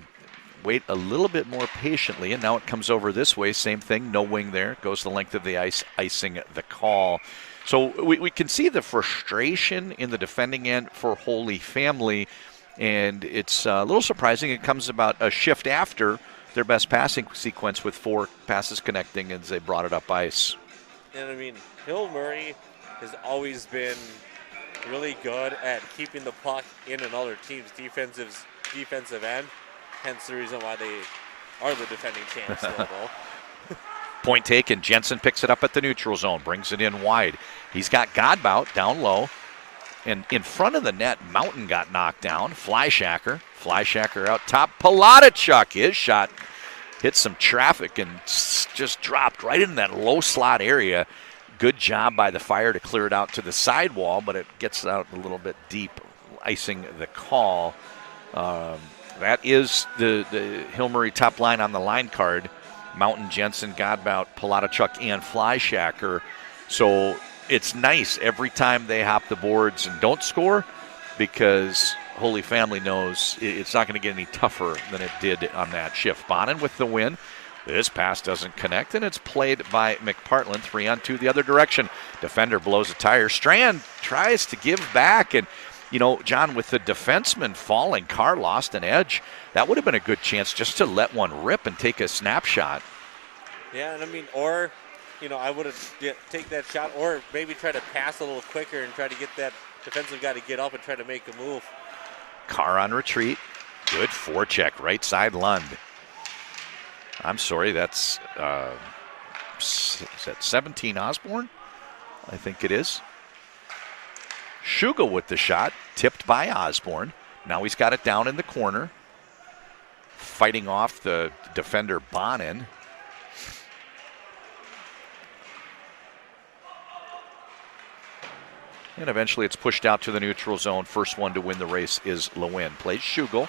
wait a little bit more patiently, and now it comes over this way. Same thing, no wing there. Goes the length of the ice, icing the call. So we can see the frustration in the defending end for Holy Family, and it's a little surprising. It comes about a shift after their best passing sequence with 4 passes connecting as they brought it up ice. And I mean, Hill Murray has always been really good at keeping the puck in another team's defensive end. Hence the reason why they are the defending champs still, though. Point taken. Jensen picks it up at the neutral zone, brings it in wide. He's got Godbout down low. And in front of the net, Mountain got knocked down. Fleischacker out top. Palatichuk, his shot hit some traffic and just dropped right in that low slot area. Good job by the Fire to clear it out to the sidewall, but it gets out a little bit deep, icing the call. That is the Hill Murray top line on the line card. Mountain, Jensen, Godbout, Palatichuk, and Fleischacker. So it's nice every time they hop the boards and don't score, because Holy Family knows it's not going to get any tougher than it did on that shift. Bonin with the win. This pass doesn't connect, and it's played by McPartland. 3-on-2 the other direction. Defender blows a tire. Strand tries to give back, and John, with the defenseman falling, Carr lost an edge. That would have been a good chance just to let one rip and take a snapshot. Yeah, and I mean, or, I would have take that shot, or maybe try to pass a little quicker and try to get that defensive guy to get up and try to make a move. Carr on retreat. Good forecheck, right side Lund. I'm sorry, that's is that 17 Osborne? I think it is. Schugel with the shot, tipped by Osborne. Now he's got it down in the corner, fighting off the defender Bonin. And eventually it's pushed out to the neutral zone. First one to win the race is Lewin. Plays Schugel.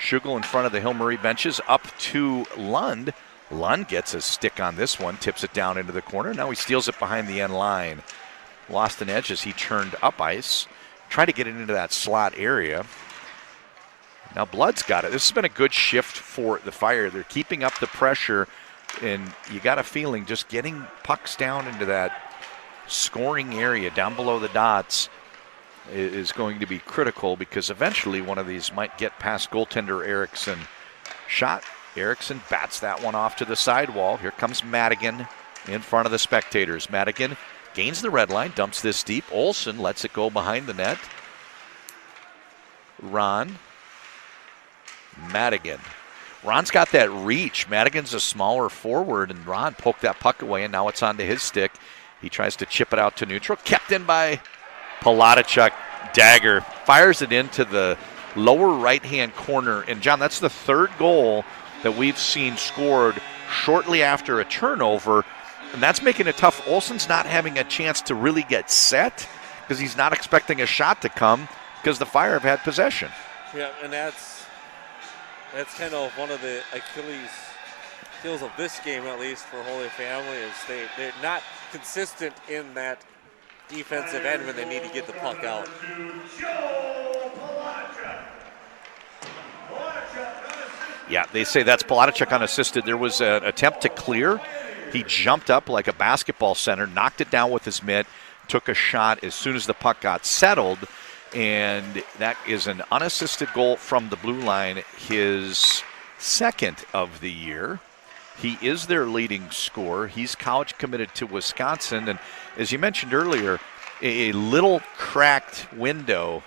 Schugel in front of the Hill Murray benches, up to Lund. Lund gets a stick on this one, tips it down into the corner. Now he steals it behind the end line. Lost an edge as he turned up ice. Tried to get it into that slot area. Now Blood's got it. This has been a good shift for the Fire. They're keeping up the pressure, and you got a feeling just getting pucks down into that scoring area down below the dots is going to be critical, because eventually one of these might get past goaltender Erickson. Shot. Erickson bats that one off to the sidewall. Here comes Madigan in front of the spectators. Madigan gains the red line, dumps this deep. Olsen lets it go behind the net. Ron. Madigan. Ron's got that reach. Madigan's a smaller forward, and Ron poked that puck away, and now it's onto his stick. He tries to chip it out to neutral. Kept in by Palatichuk. Dagger fires it into the lower right-hand corner. And, John, that's the third goal that we've seen scored shortly after a turnover. And that's making it tough. Olsen's not having a chance to really get set because he's not expecting a shot to come because the Fire have had possession. Yeah, and that's kind of one of the Achilles heels of this game, at least for Holy Family, is they're not consistent in that defensive end when they need to get the puck out. Yeah, they say that's Palatichuk unassisted. There was an attempt to clear. He jumped up like a basketball center, knocked it down with his mitt, took a shot as soon as the puck got settled, and that is an unassisted goal from the blue line, his second of the year. He is their leading scorer. He's college committed to Wisconsin, and as you mentioned earlier, a little cracked window,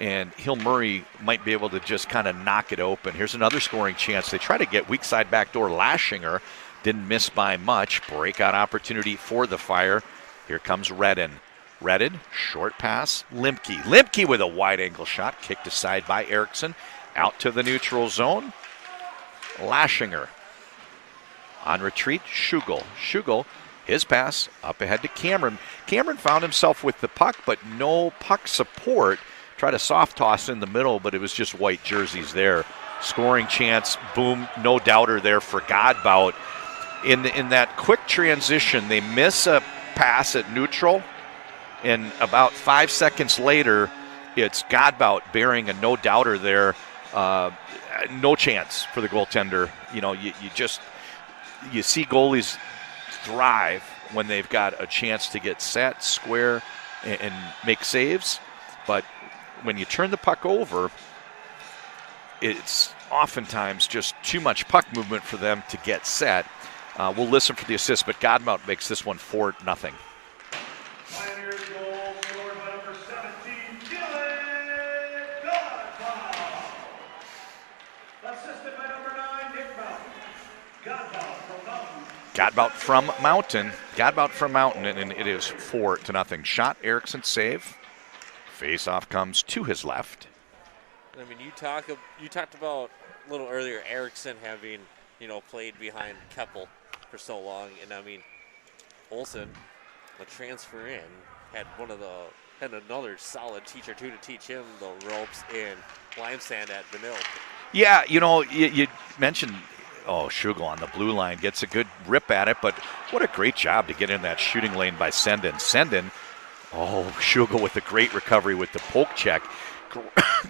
and Hill Murray might be able to just kind of knock it open. Here's another scoring chance. They try to get weak side backdoor Lashinger. Didn't miss by much. Breakout opportunity for the Fire. Here comes Redden. Redden, short pass. Limke. Limke with a wide angle shot. Kicked aside by Erickson. Out to the neutral zone. Lashinger. On retreat, Schugel. Schugel, his pass up ahead to Cameron. Cameron found himself with the puck, but no puck support. Tried a soft toss in the middle, but it was just white jerseys there. Scoring chance, boom, no doubter there for Godbout. In that quick transition, they miss a pass at neutral, and about 5 seconds later, it's Godbout bearing a no doubter there No chance for the goaltender. You know, you see goalies thrive when they've got a chance to get set, square, and make saves. But when you turn the puck over, it's oftentimes just too much puck movement for them to get set. We'll listen for the assist, but Godbout makes this one 4-0. Pioneers goal scored by number 17, Dylan Godbout. Assisted by number 9, Nick Mountain. Godbout from Mountain. Godbout from Mountain, and it is 4-0. Shot, Erickson save. Face-off comes to his left. I mean, you talked about a little earlier Erickson having, played behind Keppel for so long, and I mean, Olsen, the transfer in, had another solid teacher too to teach him the ropes in lime sand at Vanille. Yeah, you mentioned, Schugel on the blue line gets a good rip at it, but what a great job to get in that shooting lane by Sendin. Schugel with a great recovery with the poke check.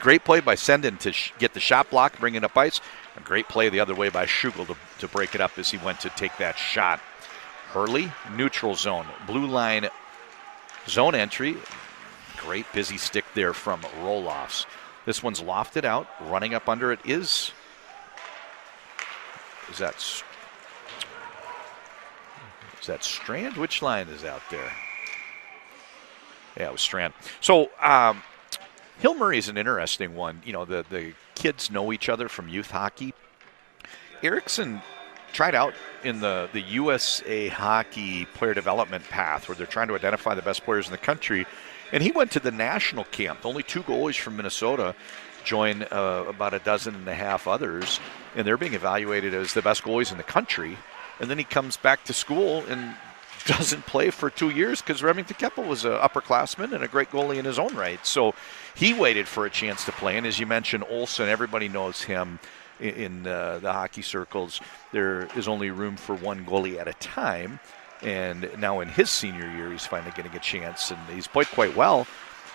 Great play by Sendin to get the shot block, bring it up ice. A great play the other way by Schugel to break it up as he went to take that shot. Hurley, neutral zone. Blue line zone entry. Great busy stick there from Roloffs. This one's lofted out. Running up under it is that Strand? Which line is out there? Yeah, it was Strand. So, Hill Murray's an interesting one. The kids know each other from youth hockey. Erickson tried out in the USA Hockey player development path where they're trying to identify the best players in the country. And he went to the national camp. Only 2 goalies from Minnesota join about a dozen and a half others. And they're being evaluated as the best goalies in the country. And then he comes back to school and doesn't play for 2 years because Remington Keppel was an upperclassman and a great goalie in his own right. So he waited for a chance to play. And as you mentioned, Olsen, everybody knows him in the hockey circles. There is only room for one goalie at a time. And now in his senior year, he's finally getting a chance. And he's played quite well.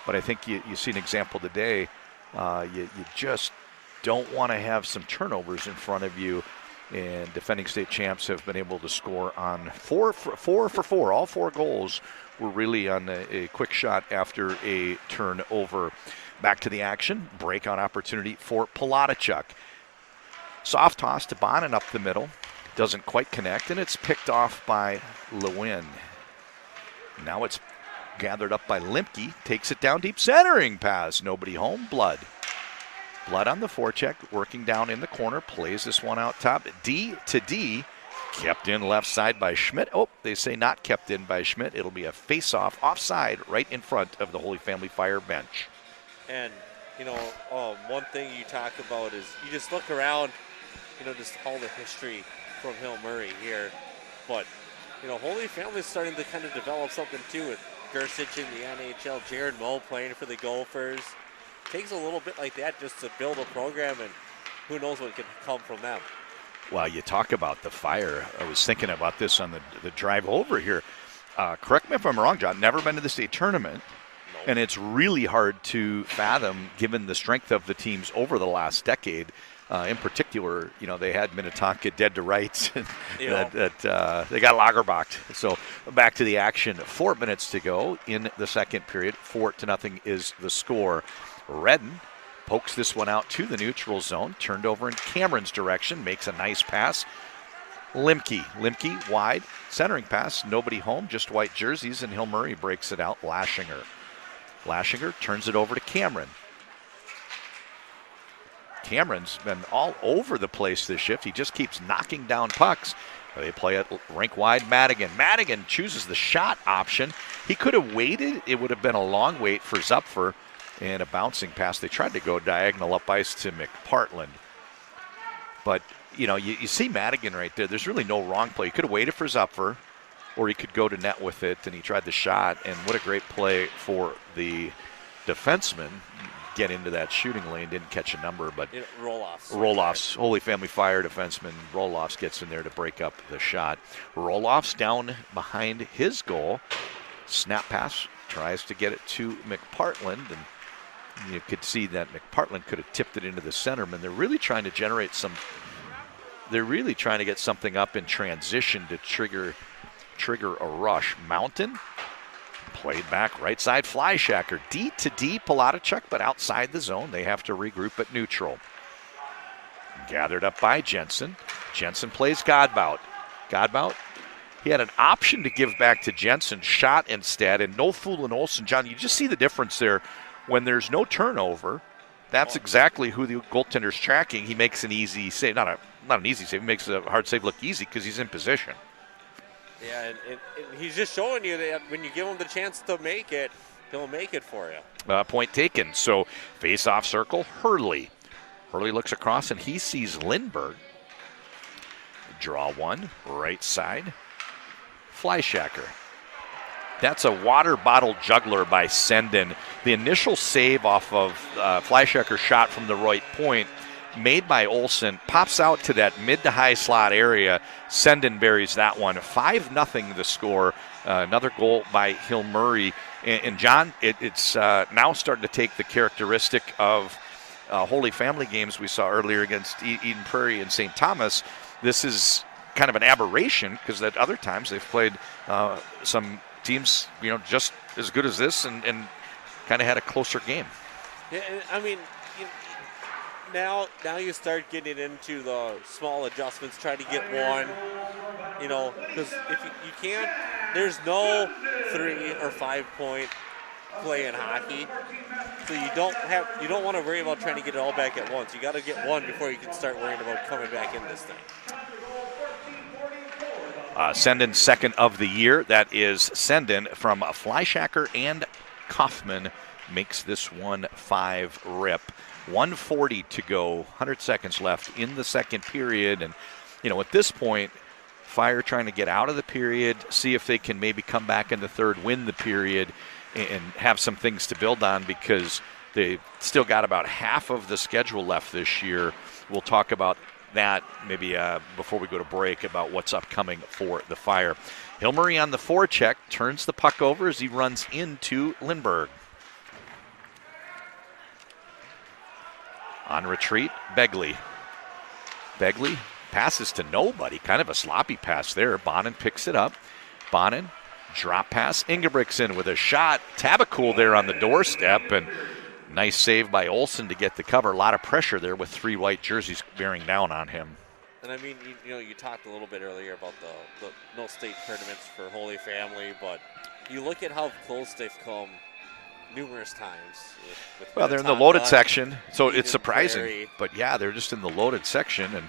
But I think you see an example today. You just don't want to have some turnovers in front of you. And defending state champs have been able to score on 4 for 4. All 4 goals were really on a quick shot after a turnover. Back to the action. Break-on opportunity for Palatichuk. Soft toss to Bonin up the middle. Doesn't quite connect, and it's picked off by Lewin. Now it's gathered up by Limke. Takes it down deep. Centering pass. Nobody home. Blood on the forecheck, working down in the corner, plays this one out top. D to D, kept in left side by Schmidt. Oh, they say not kept in by Schmidt. It'll be a face-off offside right in front of the Holy Family Fire bench. And, one thing you talk about is you just look around, just all the history from Hill Murray here. But, Holy Family's starting to kind of develop something too with Gersich in the NHL, Jared Moe playing for the Gophers. Takes a little bit like that just to build a program, and who knows what can come from them. Well, you talk about the Fire. I was thinking about this on the drive over here. Correct me if I'm wrong, John. Never been to the state tournament, and it's really hard to fathom given the strength of the teams over the last decade. In particular, they had Minnetonka dead to rights. They got Lagerbach. So back to the action. 4 minutes to go in the second period. 4-0 is the score. Redden pokes this one out to the neutral zone. Turned over in Cameron's direction. Makes a nice pass. Limke wide. Centering pass. Nobody home. Just white jerseys. And Hill Murray breaks it out. Lashinger turns it over to Cameron. Cameron's been all over the place this shift. He just keeps knocking down pucks. They play it rink wide. Madigan chooses the shot option. He could have waited. It would have been a long wait for Zupfer. And a bouncing pass. They tried to go diagonal up ice to McPartland. But, you see Madigan right there. There's really no wrong play. He could have waited for Zupfer, or he could go to net with it, and he tried the shot. And what a great play for the defenseman. Get into that shooting lane, didn't catch a number, but Roloffs, Holy Family Fire defenseman Roloffs gets in there to break up the shot. Roloffs down behind his goal. Snap pass, tries to get it to McPartland, and You could see that McPartland could have tipped it into the centerman. They're really trying to generate some. They're really trying to get something up in transition to trigger a rush. Mountain played back right side. Fleischacker D to D. Palatichuk, but outside the zone. They have to regroup at neutral. Gathered up by Jensen. Jensen plays Godbout. Godbout. He had an option to give back to Jensen, shot instead, and no fooling Olsen. John, you just see the difference there. When there's no turnover, that's exactly who the goaltender's tracking. He makes an easy save, not an easy save. He makes a hard save look easy because he's in position. Yeah, and he's just showing you that when you give him the chance to make it, he'll make it for you. Point taken. So face-off circle, Hurley. Hurley looks across and he sees Lindbergh. Draw one, right side. Fleischacker. That's a water bottle juggler by Senden. The initial save off of Fleischacker's shot from the right point, made by Olsen, pops out to that mid to high slot area. Senden buries that one. 5-0 the score. Another goal by Hill Murray. And John, it's now starting to take the characteristic of Holy Family games we saw earlier against Eden Prairie and St. Thomas. This is kind of an aberration because at other times they've played some teams, just as good as this and kind of had a closer game. Yeah, I mean, now you start getting into the small adjustments, trying to get one, because if you can't, there's no 3 or 5 point play in hockey. So you don't want to worry about trying to get it all back at once. You got to get one before you can start worrying about coming back in this thing. Senden second of the year. That is Senden from Fleischacker and Kaufman makes this one 5 rip. 1:40 to go, 100 seconds left in the second period. And, at this point, Fire trying to get out of the period, see if they can maybe come back in the third, win the period, and have some things to build on because they've still got about half of the schedule left this year. We'll talk about that maybe before we go to break about what's upcoming for the Fire. Hill Murray on the forecheck, turns the puck over as he runs into Lindbergh. On retreat, Begley. Begley passes to nobody, kind of a sloppy pass there. Bonin picks it up. Bonin, drop pass, Ingebrigtsen with a shot. Tabacool there on the doorstep, and nice save by Olsen to get the cover. A lot of pressure there with 3 white jerseys bearing down on him. And I mean, you talked a little bit earlier about the no state tournaments for Holy Family, but you look at how close they've come numerous times. With They're in the loaded section, so Eden it's surprising. Prairie. But yeah, they're just in the loaded section, and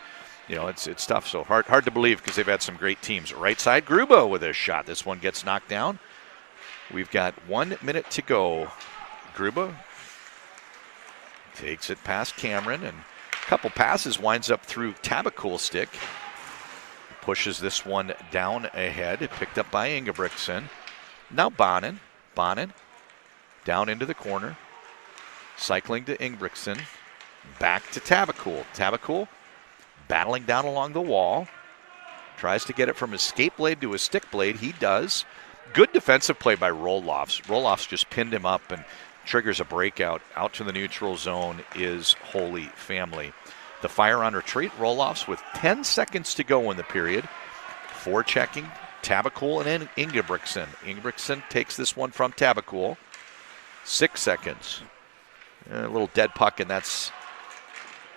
it's tough. So hard to believe because they've had some great teams. Right side, Gruba with a shot. This one gets knocked down. We've got 1 minute to go. Gruba takes it past Cameron, and a couple passes, winds up through Tabacool's stick. Pushes this one down ahead, picked up by Ingebrigtsen. Now Bonin down into the corner, cycling to Ingebrigtsen, back to Tabacool. Tabacool battling down along the wall, tries to get it from his skate blade to his stick blade. He does. Good defensive play by Roloffs. Roloffs just pinned him up and triggers a breakout. Out to the neutral zone is Holy Family. The Fire on retreat. Roloffs with 10 seconds to go in the period. Forechecking Tabacool and Ingebrigtsen. Ingebrigtsen takes this one from Tabacool. 6 seconds. A little dead puck, and that's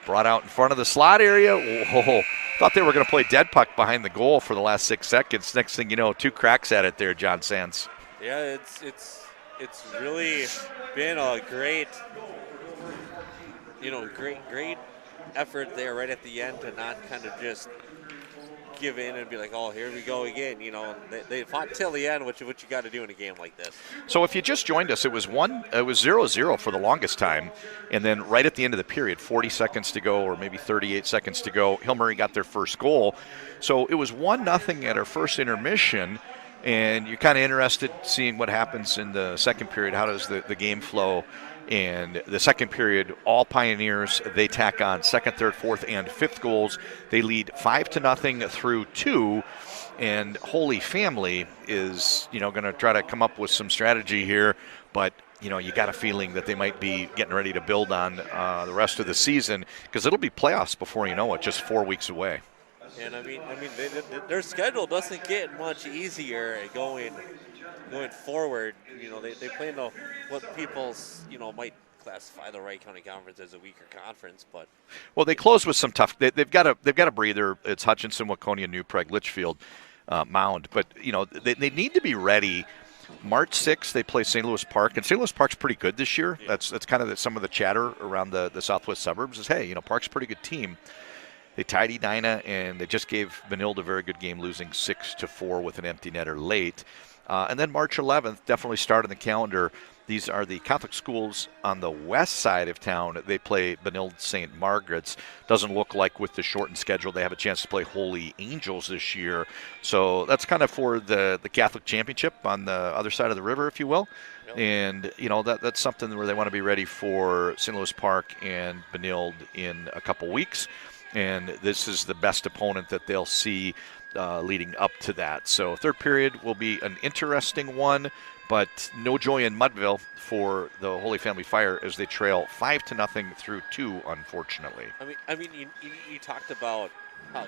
brought out in front of the slot area. Whoa. Thought they were going to play dead puck behind the goal for the last 6 seconds. Next thing you know, 2 cracks at it there, John Sands. Yeah, it's really been a great effort there right at the end to not kind of just give in and be like, oh, here we go again. They fought till the end, which is what you got to do in a game like this. So if you just joined us, it was 0-0 for the longest time, and then right at the end of the period, 40 seconds to go or maybe 38 seconds to go, Hill Murray got their first goal. So it was 1-0 at our first intermission, and you're kind of interested seeing what happens in the second period. How does the game flow? And the second period, all Pioneers, they tack on second, third, fourth, and fifth goals. They lead 5-0 through 2. And Holy Family is, going to try to come up with some strategy here. But you got a feeling that they might be getting ready to build on the rest of the season because it'll be playoffs before you know it, just 4 weeks away. And their schedule doesn't get much easier going forward. They play in what people might classify the Wright County Conference as a weaker conference, but Well, they close with some tough. They've got a breather. It's Hutchinson, Waconia, New Prague, Litchfield, Mound. But they need to be ready. March 6th, they play St. Louis Park, and St. Louis Park's pretty good this year. Yeah. That's kind of some of the chatter around the southwest suburbs is, hey, Park's a pretty good team. They tied Edina, and they just gave Benilde a very good game, losing 6-4 with an empty netter late. And then March 11th, definitely start on the calendar. These are the Catholic schools on the west side of town. They play Benilde St. Margaret's. Doesn't look like with the shortened schedule they have a chance to play Holy Angels this year. So that's kind of for the Catholic Championship on the other side of the river, if you will. Yep. And, that's something where they want to be ready for St. Louis Park and Benilde in a couple weeks. And this is the best opponent that they'll see leading up to that. So third period will be an interesting one, but no joy in Mudville for the Holy Family Fire as they trail 5-0 through 2, unfortunately. You talked about how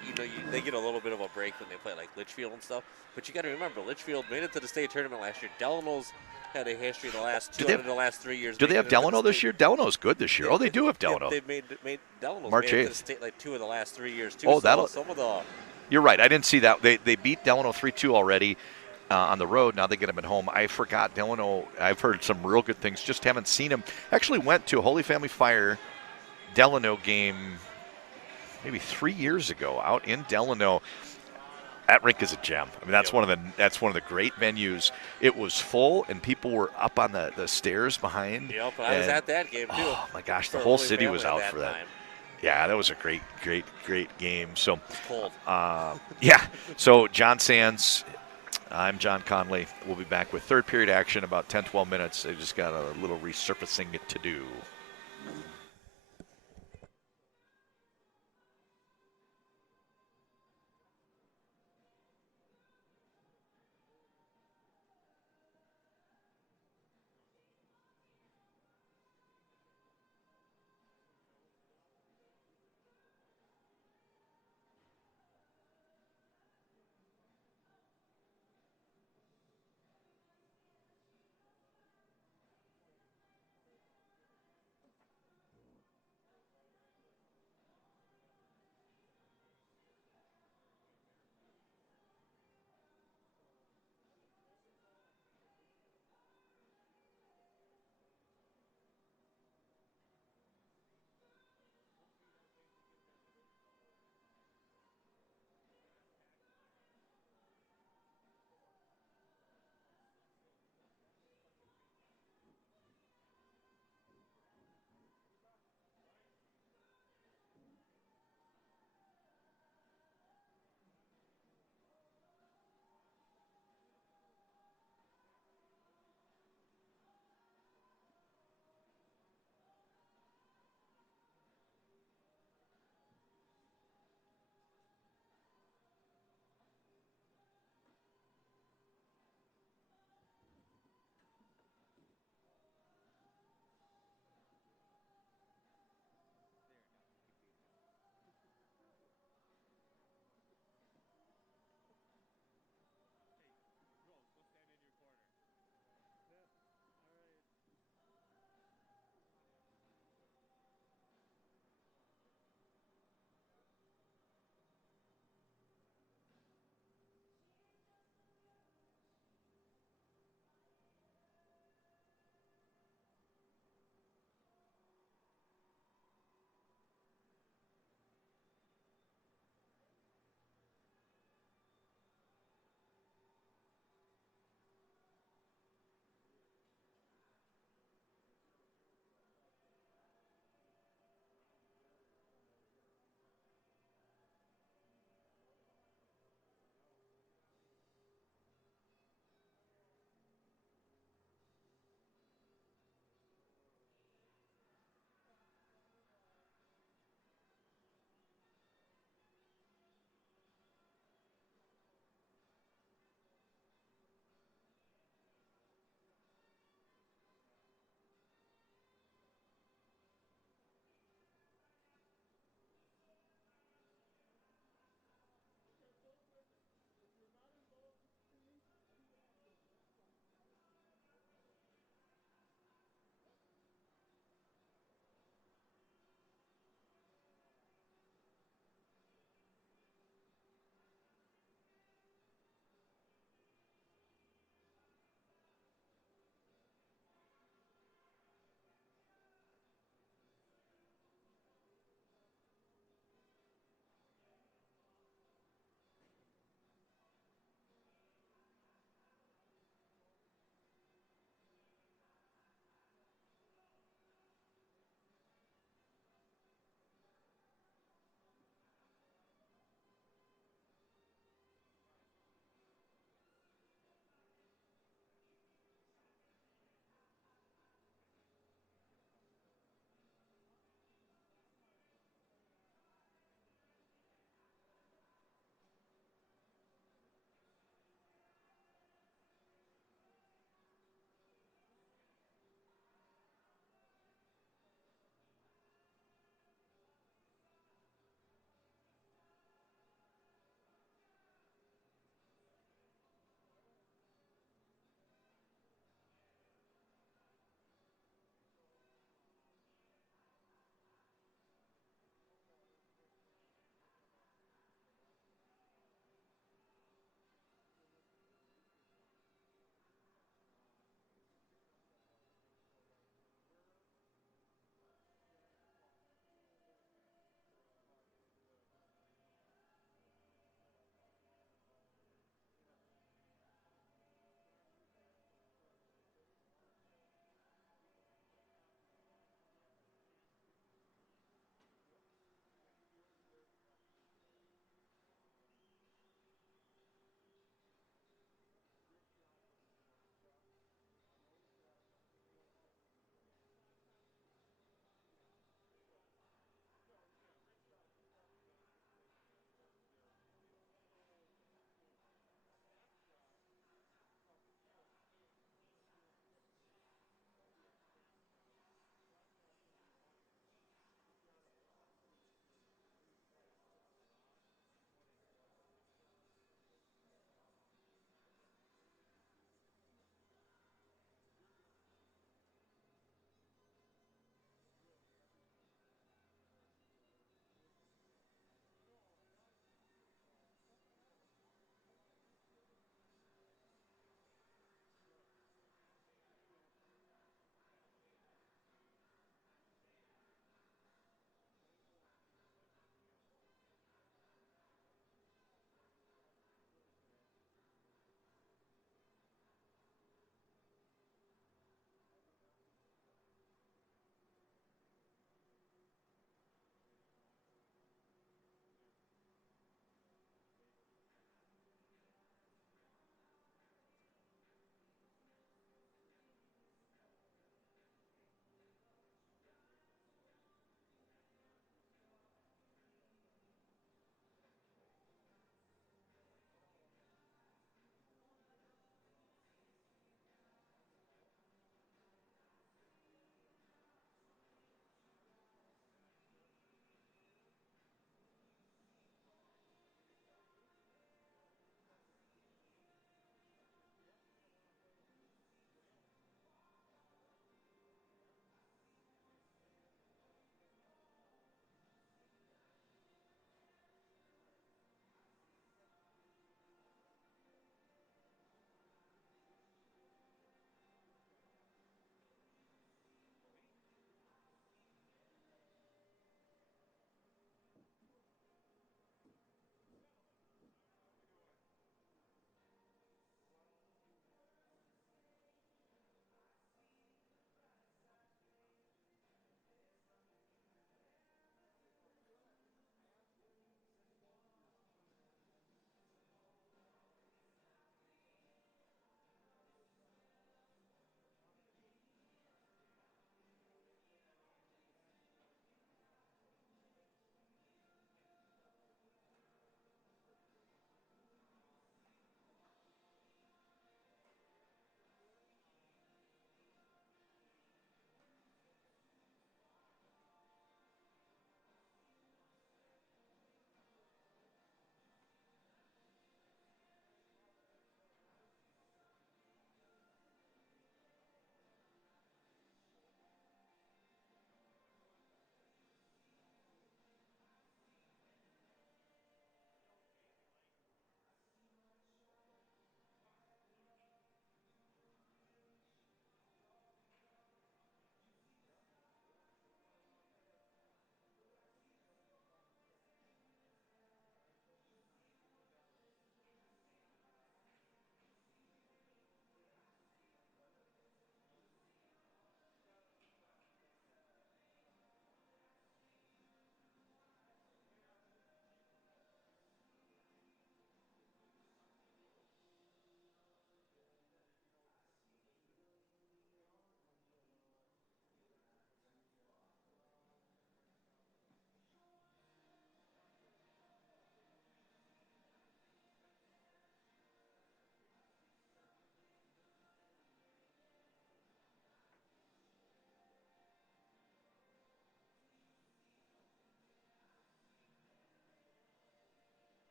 they get a little bit of a break when they play like Litchfield and stuff, but you got to remember Litchfield made it to the state tournament last year. Delano's had a history the last the last 3 years. Do they have Delano this year? Delano's good this year. They do have Delano. They've made Delano's March made it 8th. to the state like 2 of the last 3 years too. Oh, so that'll. some of the. You're right. I didn't see that. They beat Delano 3-2 already on the road. Now they get them at home. I forgot Delano. I've heard some real good things. Just haven't seen him. Actually went to a Holy Family Fire Delano game maybe 3 years ago out in Delano. That rink is a gem. That's one of the great venues. It was full and people were up on the stairs behind. Yep, I was at that game too. Oh my gosh, the For whole Holy city was Family out for that. time. Yeah, that was a great game. So, Cold. yeah. So John Sands, I'm John Conley. We'll be back with third period action about 10-12 minutes. They just got a little resurfacing to do.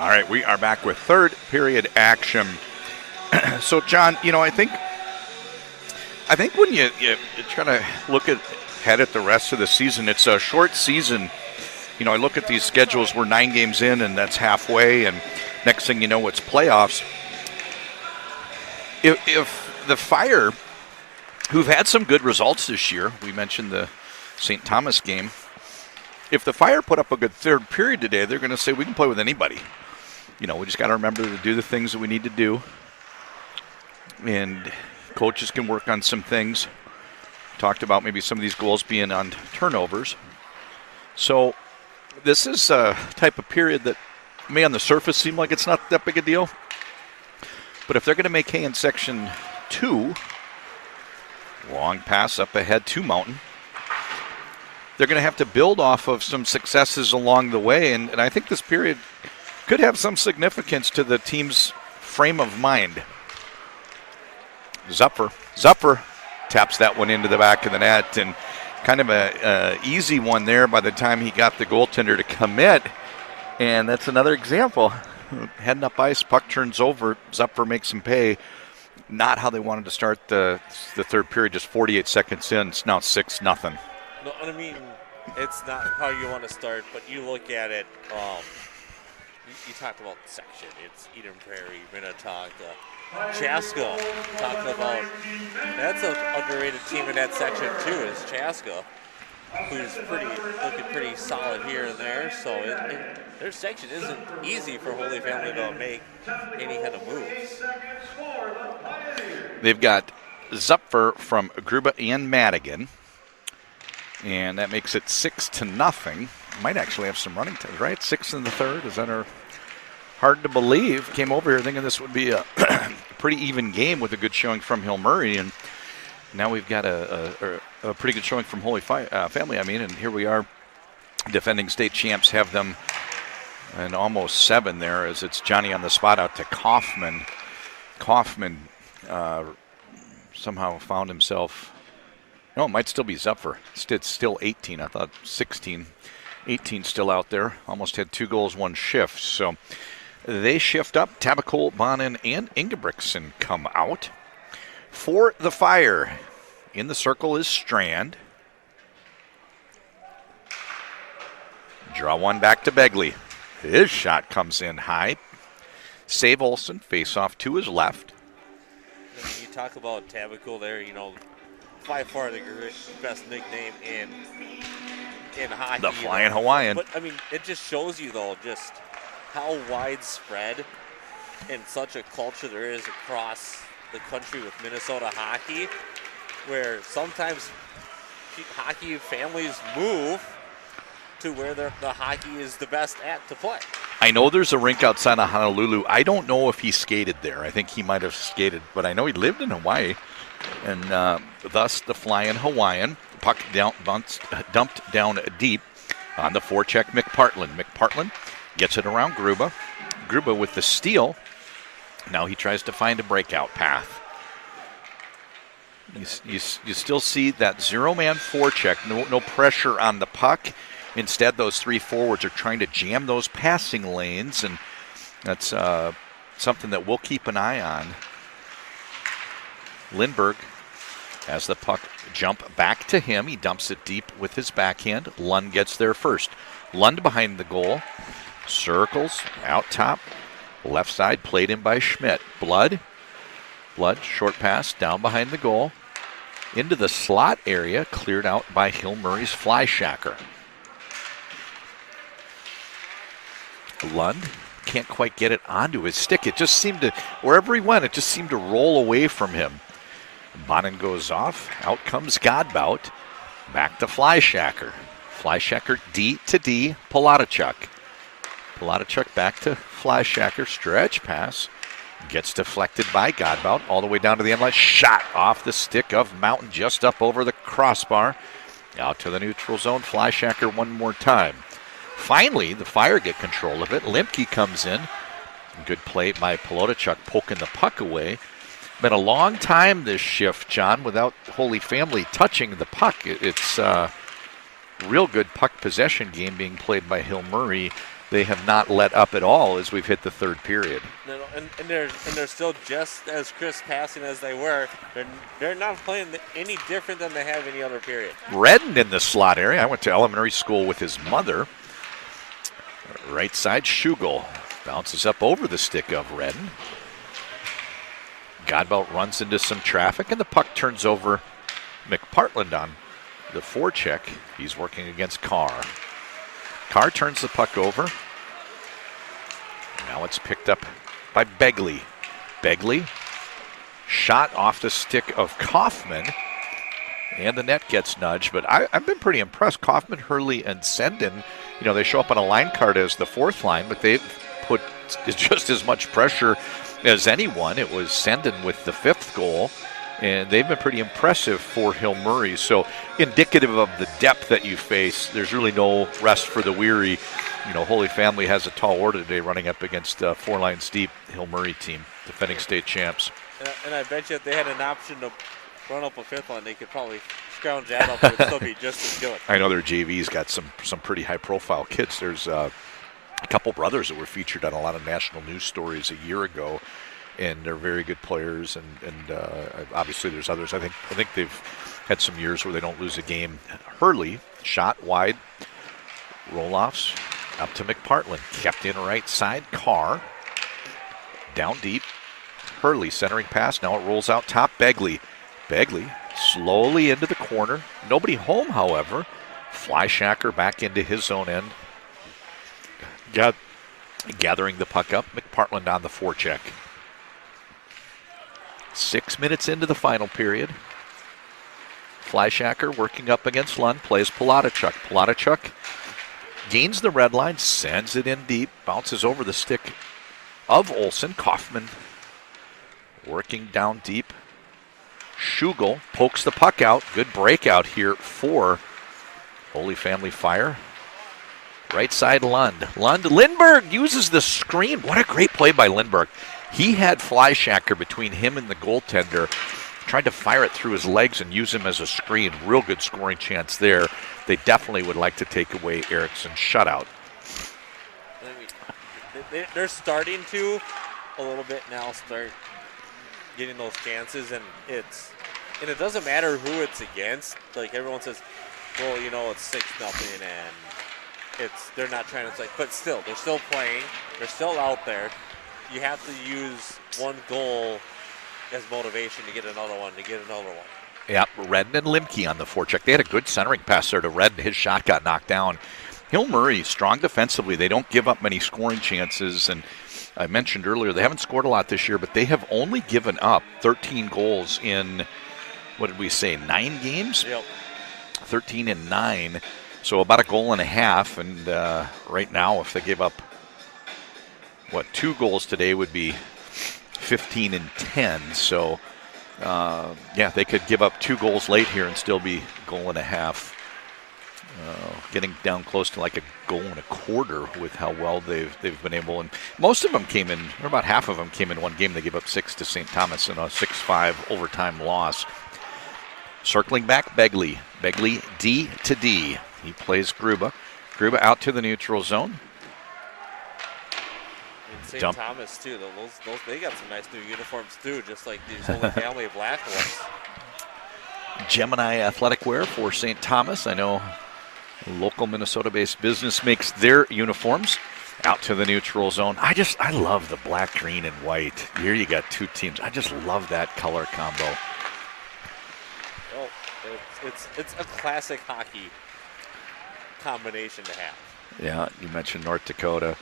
All right, we are back with third period action. So, John, I think when you try to look ahead at the rest of the season, it's a short season. I look at these schedules. We're 9 games in, and that's halfway. And next thing you know, it's playoffs. If the Fire, who've had some good results this year, we mentioned the St. Thomas game. If the Fire put up a good third period today, they're going to say we can play with anybody. We just got to remember to do the things that we need to do. And coaches can work on some things. Talked about maybe some of these goals being on turnovers. So this is a type of period that may on the surface seem like it's not that big a deal. But if they're going to make hay in Section 2, long pass up ahead to Mountain, they're going to have to build off of some successes along the way. And I think this period could have some significance to the team's frame of mind. Zupfer taps that one into the back of the net, and kind of a easy one there by the time he got the goaltender to commit. And that's another example. Heading up ice, puck turns over, Zupfer makes him pay. Not how they wanted to start the third period, just 48 seconds in. It's now 6-0. No, I mean, it's not how you want to start, but you look at it, you talked about the section. It's Eden Prairie, Minnetonka, Chaska, talking about, that's an underrated team in that section too, is Chaska, who's looking pretty solid here and there. So their section isn't easy for Holy Family to make any kind of moves. They've got Zupfer from Gruba and Madigan, and that makes it 6-0. Might actually have some running time, right? 6 in the third. Is that our? Hard to believe. Came over here thinking this would be a pretty even game with a good showing from Hill Murray, and now we've got a pretty good showing from Holy Family. And here we are, defending state champs, have them and almost 7 there as it's Johnny on the spot out to Kaufman. Kaufman somehow found himself. No, it might still be Zupfer. It's still 18. I thought 16. 18 still out there. Almost had 2 goals, 1 shift. So they shift up. Tabacole, Bonin, and Ingebrigtsen come out. For the Fire, in the circle is Strand. Draw one back to Begley. His shot comes in high. Save Olsen, face off to his left. You talk about Tabacole there, by far the best nickname in hockey. The Flying Hawaiian. But, it just shows you, though, just how widespread and such a culture there is across the country with Minnesota hockey, where sometimes hockey families move to where the hockey is the best at to play. I know there's a rink outside of Honolulu. I don't know if he skated there. I think he might have skated, but I know he lived in Hawaii. And thus the Flying Hawaiian. Puck dumped down deep on the forecheck McPartland. McPartland gets it around Gruba. Gruba with the steal. Now he tries to find a breakout path. You still see that zero-man forecheck, no pressure on the puck. Instead, those 3 forwards are trying to jam those passing lanes, and that's something that we'll keep an eye on. Lindbergh has the puck jump back to him. He dumps it deep with his backhand. Lund gets there first. Lund behind the goal. Circles out top. Left side played in by Schmidt. Blood, short pass down behind the goal. Into the slot area, cleared out by Hill Murray's Flyshacker. Lund can't quite get it onto his stick. It just seemed to, wherever he went, it just seemed to roll away from him. Bonin goes off. Out comes Godbout. Back to Flyshacker. Flyshacker D to D. Palatichuk. Palatichuk back to Flyshacker. Stretch pass. Gets deflected by Godbout all the way down to the end line. Shot off the stick of Mountain just up over the crossbar. Out to the neutral zone. Flyshacker one more time. Finally, the Fire get control of it. Limke comes in. Good play by Palatichuk poking the puck away. Been a long time this shift, John, without Holy Family touching the puck. It's real good puck possession game being played by Hill Murray. They have not let up at all as we've hit the third period. And they're still just as crisp passing as they were. They're not playing any different than they have any other period. Redden in the slot area. I went to elementary school with his mother. Right side, Schugel bounces up over the stick of Redden. Godbout runs into some traffic, and the puck turns over McPartland on the forecheck. He's working against Carr. Carr turns the puck over. Now it's picked up by Begley. Begley, shot off the stick of Kaufman, and the net gets nudged. But I've been pretty impressed. Kaufman, Hurley, and Senden, they show up on a line card as the fourth line, but they've put just as much pressure as anyone. It was Senden with the fifth goal, and they've been pretty impressive for Hill Murray. So indicative of the depth that you face, there's really no rest for the weary. Holy Family has a tall order today running up against four lines deep Hill Murray team, defending state champs. And I bet you if they had an option to run up a fifth line, they could probably scrounge that up and it'd still be just as good. I know their JV's got some pretty high-profile kids. There's a couple brothers that were featured on a lot of national news stories a year ago, and they're very good players. And obviously there's others. I think they've had some years where they don't lose a game. Hurley, shot wide, roll-offs up to McPartland. Kept in right side. Carr down deep. Hurley centering pass. Now it rolls out top. Begley slowly into the corner. Nobody home, however. Fleischacker back into his own end. Gathering the puck up. McPartland on the forecheck. 6 minutes into the final period. Fleischacker working up against Lund. Plays Palatichuk. Palatichuk gains the red line. Sends it in deep. Bounces over the stick of Olsen. Kaufman working down deep. Schugel pokes the puck out. Good breakout here for Holy Family Fire. Right side, Lund. Lindberg uses the screen. What a great play by Lindberg. He had Fleischacker between him and the goaltender. Tried to fire it through his legs and use him as a screen. Real good scoring chance there. They definitely would like to take away Ericsson's shutout. They're starting to a little bit now start getting those chances, and it doesn't matter who it's against. Like everyone says, well, it's 6-0, and they're not trying to but still, they're still playing. They're still out there. You have to use one goal as motivation to get another one. Yeah, Redden and Limke on the forecheck. They had a good centering pass there to Redden. His shot got knocked down. Hill Murray, strong defensively. They don't give up many scoring chances, and I mentioned earlier, they haven't scored a lot this year, but they have only given up 13 goals in, 9 games? Yep. 13 and 9, so about a goal and a half. And right now, if they give up, 2 goals today would be 15 and 10. So, they could give up 2 goals late here and still be a goal and a half. Getting down close to like a goal and a quarter with how well they've been able. And most of them came in, or about half of them came in one game. They gave up 6 to St. Thomas in a 6-5 overtime loss. Circling back, Begley. Begley D to D. He plays Gruba. Gruba out to the neutral zone. St. Thomas too. Those they got some nice new uniforms too, just like these Holy Family black ones. Gemini athletic wear for St. Thomas. I know local Minnesota-based business makes their uniforms. Out to the neutral zone. I love the black, green, and white. Here you got 2 teams. I just love that color combo. Well, it's a classic hockey combination to have. Yeah, you mentioned North Dakota.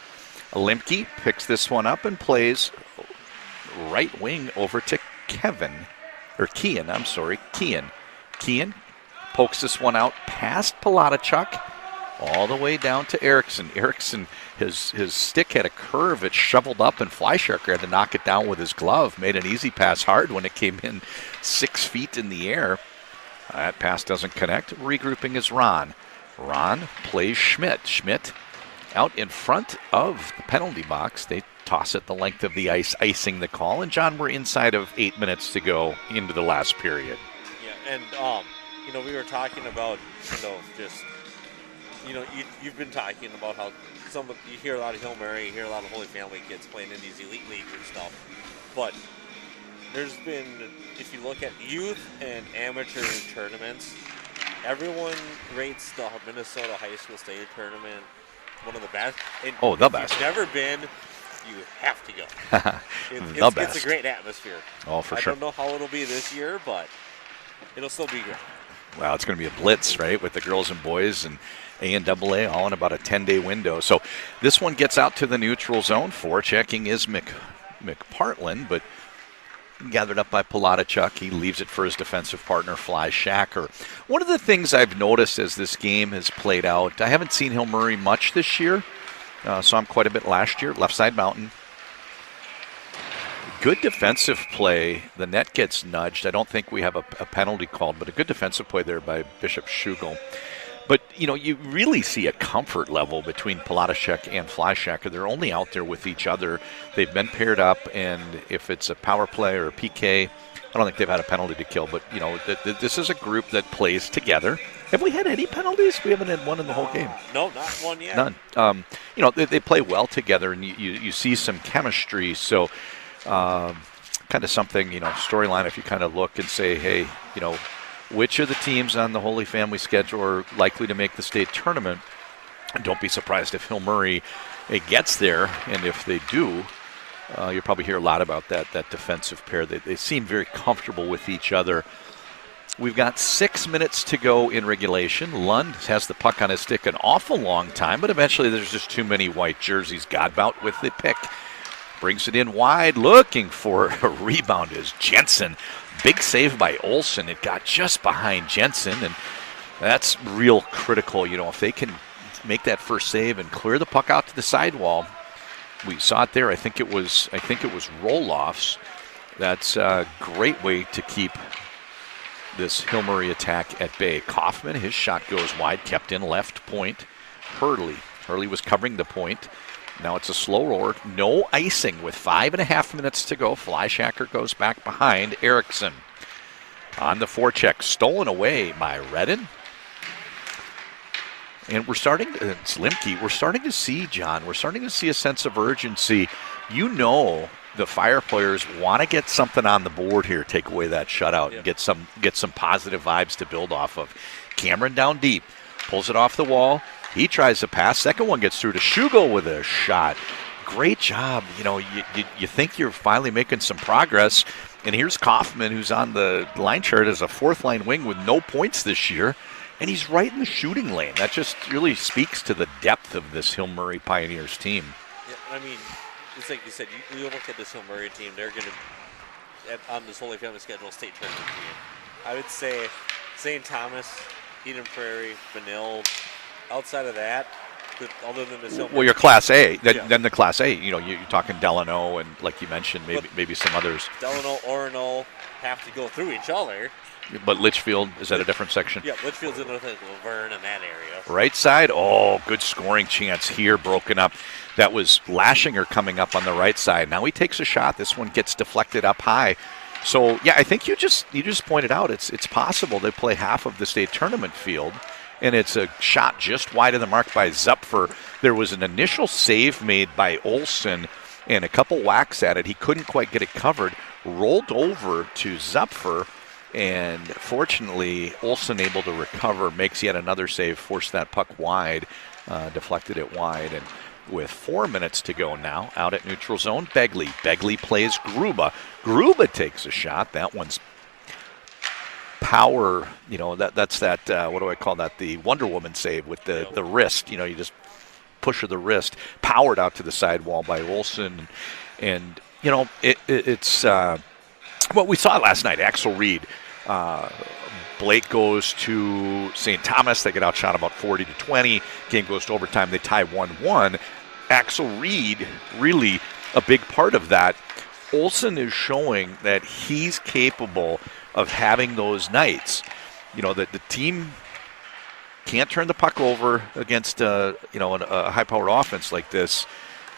Limke picks this one up and plays right wing over to Kean. Kean pokes this one out past Palatichuk all the way down to Eriksson. Eriksson, his stick had a curve. It shoveled up, and Fleischacker had to knock it down with his glove. Made an easy pass hard when it came in 6 feet in the air. That pass doesn't connect. Regrouping is Ron. Ron plays Schmidt. Schmidt out in front of the penalty box. They toss it the length of the ice, icing the call. And, John, we're inside of 8 minutes to go into the last period. Yeah, and, we were talking about, just you've been talking about how you hear a lot of Hill Murray, you hear a lot of Holy Family kids playing in these elite leagues and stuff. But there's been, if you look at youth and amateur tournaments, everyone rates the Minnesota High School State Tournament one of the best. And the best. If you've never been, you have to go. It's a great atmosphere. Oh, for sure. I don't know how it'll be this year, but it'll still be great. Well, it's going to be a blitz, right, with the girls and boys and A&AA all in about a 10-day window. So this one gets out to the neutral zone. Forechecking is McPartland, but gathered up by Palatichuk. He leaves it for his defensive partner, Fly Shacker. One of the things I've noticed as this game has played out, I haven't seen Hill Murray much this year. Saw him quite a bit last year. Left side mountain. Good defensive play. The net gets nudged. I don't think we have a penalty called, but a good defensive play there by Bishop Schugel. But, you really see a comfort level between Palatichuk and Flyshacker. They're only out there with each other. They've been paired up, and if it's a power play or a PK, I don't think they've had a penalty to kill. But, this is a group that plays together. Have we had any penalties? We haven't had one in the whole game. No, not one yet. None. They play well together, and you see some chemistry. So, kind of something, storyline if you kind of look and say, hey, which of the teams on the Holy Family schedule are likely to make the state tournament? Don't be surprised if Hill Murray gets there, and if they do, you'll probably hear a lot about that defensive pair. They seem very comfortable with each other. We've got 6 minutes to go in regulation. Lund has the puck on his stick an awful long time, but eventually there's just too many white jerseys. Godbout with the pick. Brings it in wide, looking for a rebound is Jensen. Big save by Olsen. It got just behind Jensen, and that's real critical. If they can make that first save and clear the puck out to the sidewall. We saw it there. I think it was roll-offs. That's a great way to keep this Hill Murray attack at bay. Kaufman, his shot goes wide, kept in left point. Hurley was covering the point. Now it's a slow roar. No icing with 5.5 minutes to go. Flyshacker goes back behind Erickson. On the forecheck, stolen away by Redden. And it's Limke. We're starting to see, John, a sense of urgency. The Fire players want to get something on the board here, take away that shutout, and get some positive vibes to build off of. Cameron down deep, pulls it off the wall. He tries to pass. Second one gets through to Schugel with a shot. Great job. You think you're finally making some progress. And here's Kaufman, who's on the line chart as a fourth-line wing with no points this year. And he's right in the shooting lane. That just really speaks to the depth of this Hill Murray Pioneers team. Yeah, it's like you said, you look at this Hill Murray team, they're going to, on this Holy Family schedule, state tournament team. I would say St. Thomas, Eden Prairie, Vanille. Outside of that, other than this Hill Murray. Well, your Class A. Then the Class A, you're talking Delano and, like you mentioned, maybe some others. Delano, Orono have to go through each other. But Litchfield, is that a different section? Yeah, Litchfield's in with Laverne in that area. Right side, good scoring chance here, broken up. That was Lashinger coming up on the right side. Now he takes a shot. This one gets deflected up high. So, I think you just pointed out it's possible they play half of the state tournament field. And it's a shot just wide of the mark by Zupfer. There was an initial save made by Olsen and a couple whacks at it. He couldn't quite get it covered. Rolled over to Zupfer, and fortunately, Olsen able to recover, makes yet another save, forced that puck wide, deflected it wide. And with 4 minutes to go now, out at neutral zone, Begley. Begley plays Gruba. Gruba takes a shot. That one's power, that's that, what do I call that? The Wonder Woman save with the wrist. You just push of the wrist, powered out to the sidewall by Olsen. And, it's what we saw last night. Axel Reed, Blake goes to St. Thomas. They get outshot about 40-20. Game goes to overtime. They tie 1-1. Axel Reed, really a big part of that. Olsen is showing that he's capable of having those nights. That the team can't turn the puck over against a high-powered offense like this.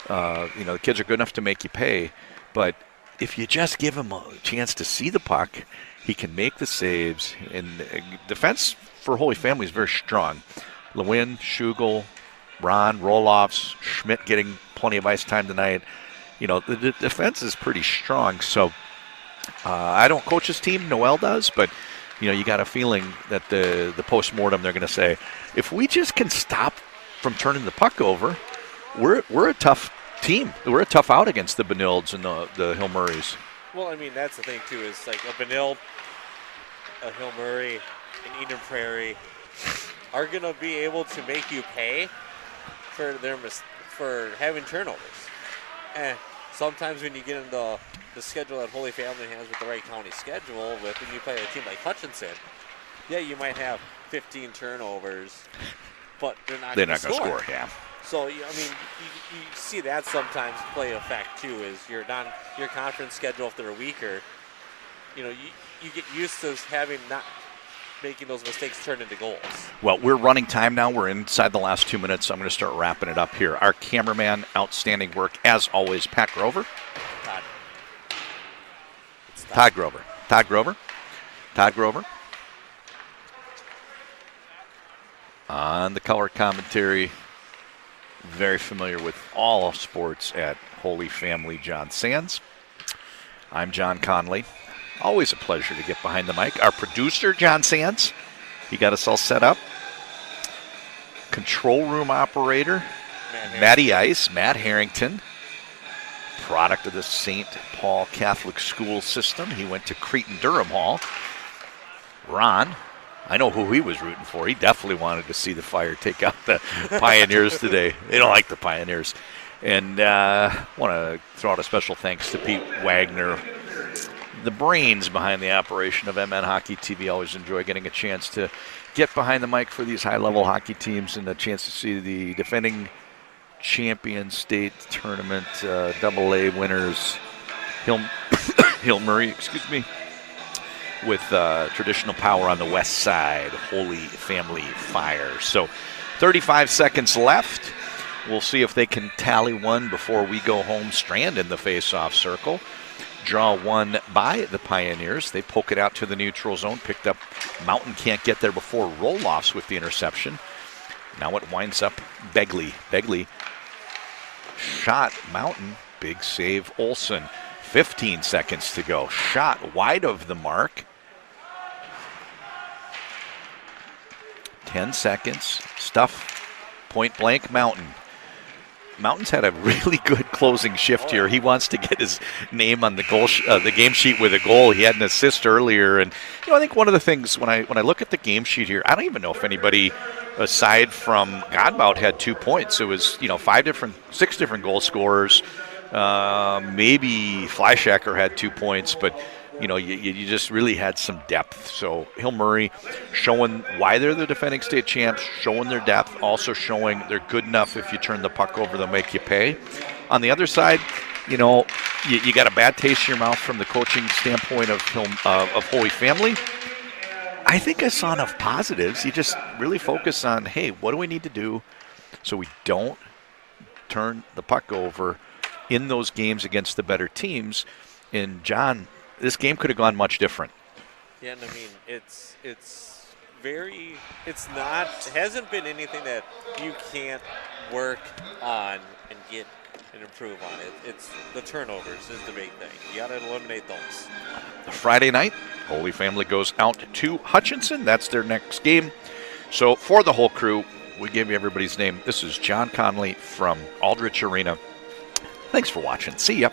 The kids are good enough to make you pay, but if you just give him a chance to see the puck, he can make the saves. And defense for Holy Family is very strong. Lewin, Schugel, Ron, Roloffs, Schmidt getting plenty of ice time tonight. You know, the defense is pretty strong. So I don't coach his team. Noel does. But, you know, you got a feeling that the post-mortem they're going to say, if we just can stop from turning the puck over, we're a tough team. We're a tough out against the Benildes and the Hill Murrays. Well, I mean, that's the thing, too, is like a Benilde, a Hill Murray, an Eden Prairie are going to be able to make you pay for for having turnovers. And sometimes when you get in the schedule that Holy Family has with the Wright County schedule, when you play a team like Hutchinson, yeah, you might have 15 turnovers, but they're not going to score. Yeah. So, I mean, you see that sometimes play a fact, too, is your conference schedule, if they're weaker, you know, you get used to not making those mistakes turn into goals. Well, we're running time now. We're inside the last 2 minutes, so I'm going to start wrapping it up here. Our cameraman, outstanding work, as always, Pat Grover. Todd Grover. On the color commentary, very familiar with all sports at Holy Family John Sands. I'm John Conley. Always a pleasure to get behind the mic. Our producer, John Sands, he got us all set up. Control room operator, Matty Ice, Matt Harrington, product of the St. Paul Catholic School System. He went to Cretin-Durham Hall. Ron, I know who he was rooting for. He definitely wanted to see the Fire take out the Pioneers today. They don't like the Pioneers. And want to throw out a special thanks to Pete Wagner, the brains behind the operation of MN Hockey TV. Always enjoy getting a chance to get behind the mic for these high-level hockey teams and a chance to see the defending champion state tournament AA winners, Hill Murray, with traditional power on the west side, Holy Family Fire. So 35 seconds left. We'll see if they can tally one before we go home. Strand in the face-off circle. Draw one by the Pioneers. They poke it out to the neutral zone. Picked up. Mountain can't get there before Roloffs with the interception. Now it winds up Begley. Begley shot Mountain. Big save Olson. 15 seconds to go. Shot wide of the mark. 10 seconds. Stuff. Point blank Mountain. Mountain's had a really good closing shift here. He wants to get his name on the goal, the game sheet with a goal. He had an assist earlier, and I think one of the things when I look at the game sheet here, I don't even know if anybody aside from Godbout had 2 points. It was 6 different goal scorers. Maybe Fleischacker had 2 points, but you just really had some depth. So Hill Murray showing why they're the defending state champs, showing their depth, also showing they're good enough if you turn the puck over, they'll make you pay. On the other side, you got a bad taste in your mouth from the coaching standpoint of Holy Family. I think I saw enough positives. You just really focus on, hey, what do we need to do so we don't turn the puck over in those games against the better teams? And John, this game could have gone much different. Yeah, and I mean, it hasn't been anything that you can't work on and get and improve on. It's the turnovers is the big thing. You got to eliminate those. Friday night, Holy Family goes out to Hutchinson. That's their next game. So for the whole crew, we give you everybody's name. This is John Conley from Aldrich Arena. Thanks for watching. See ya.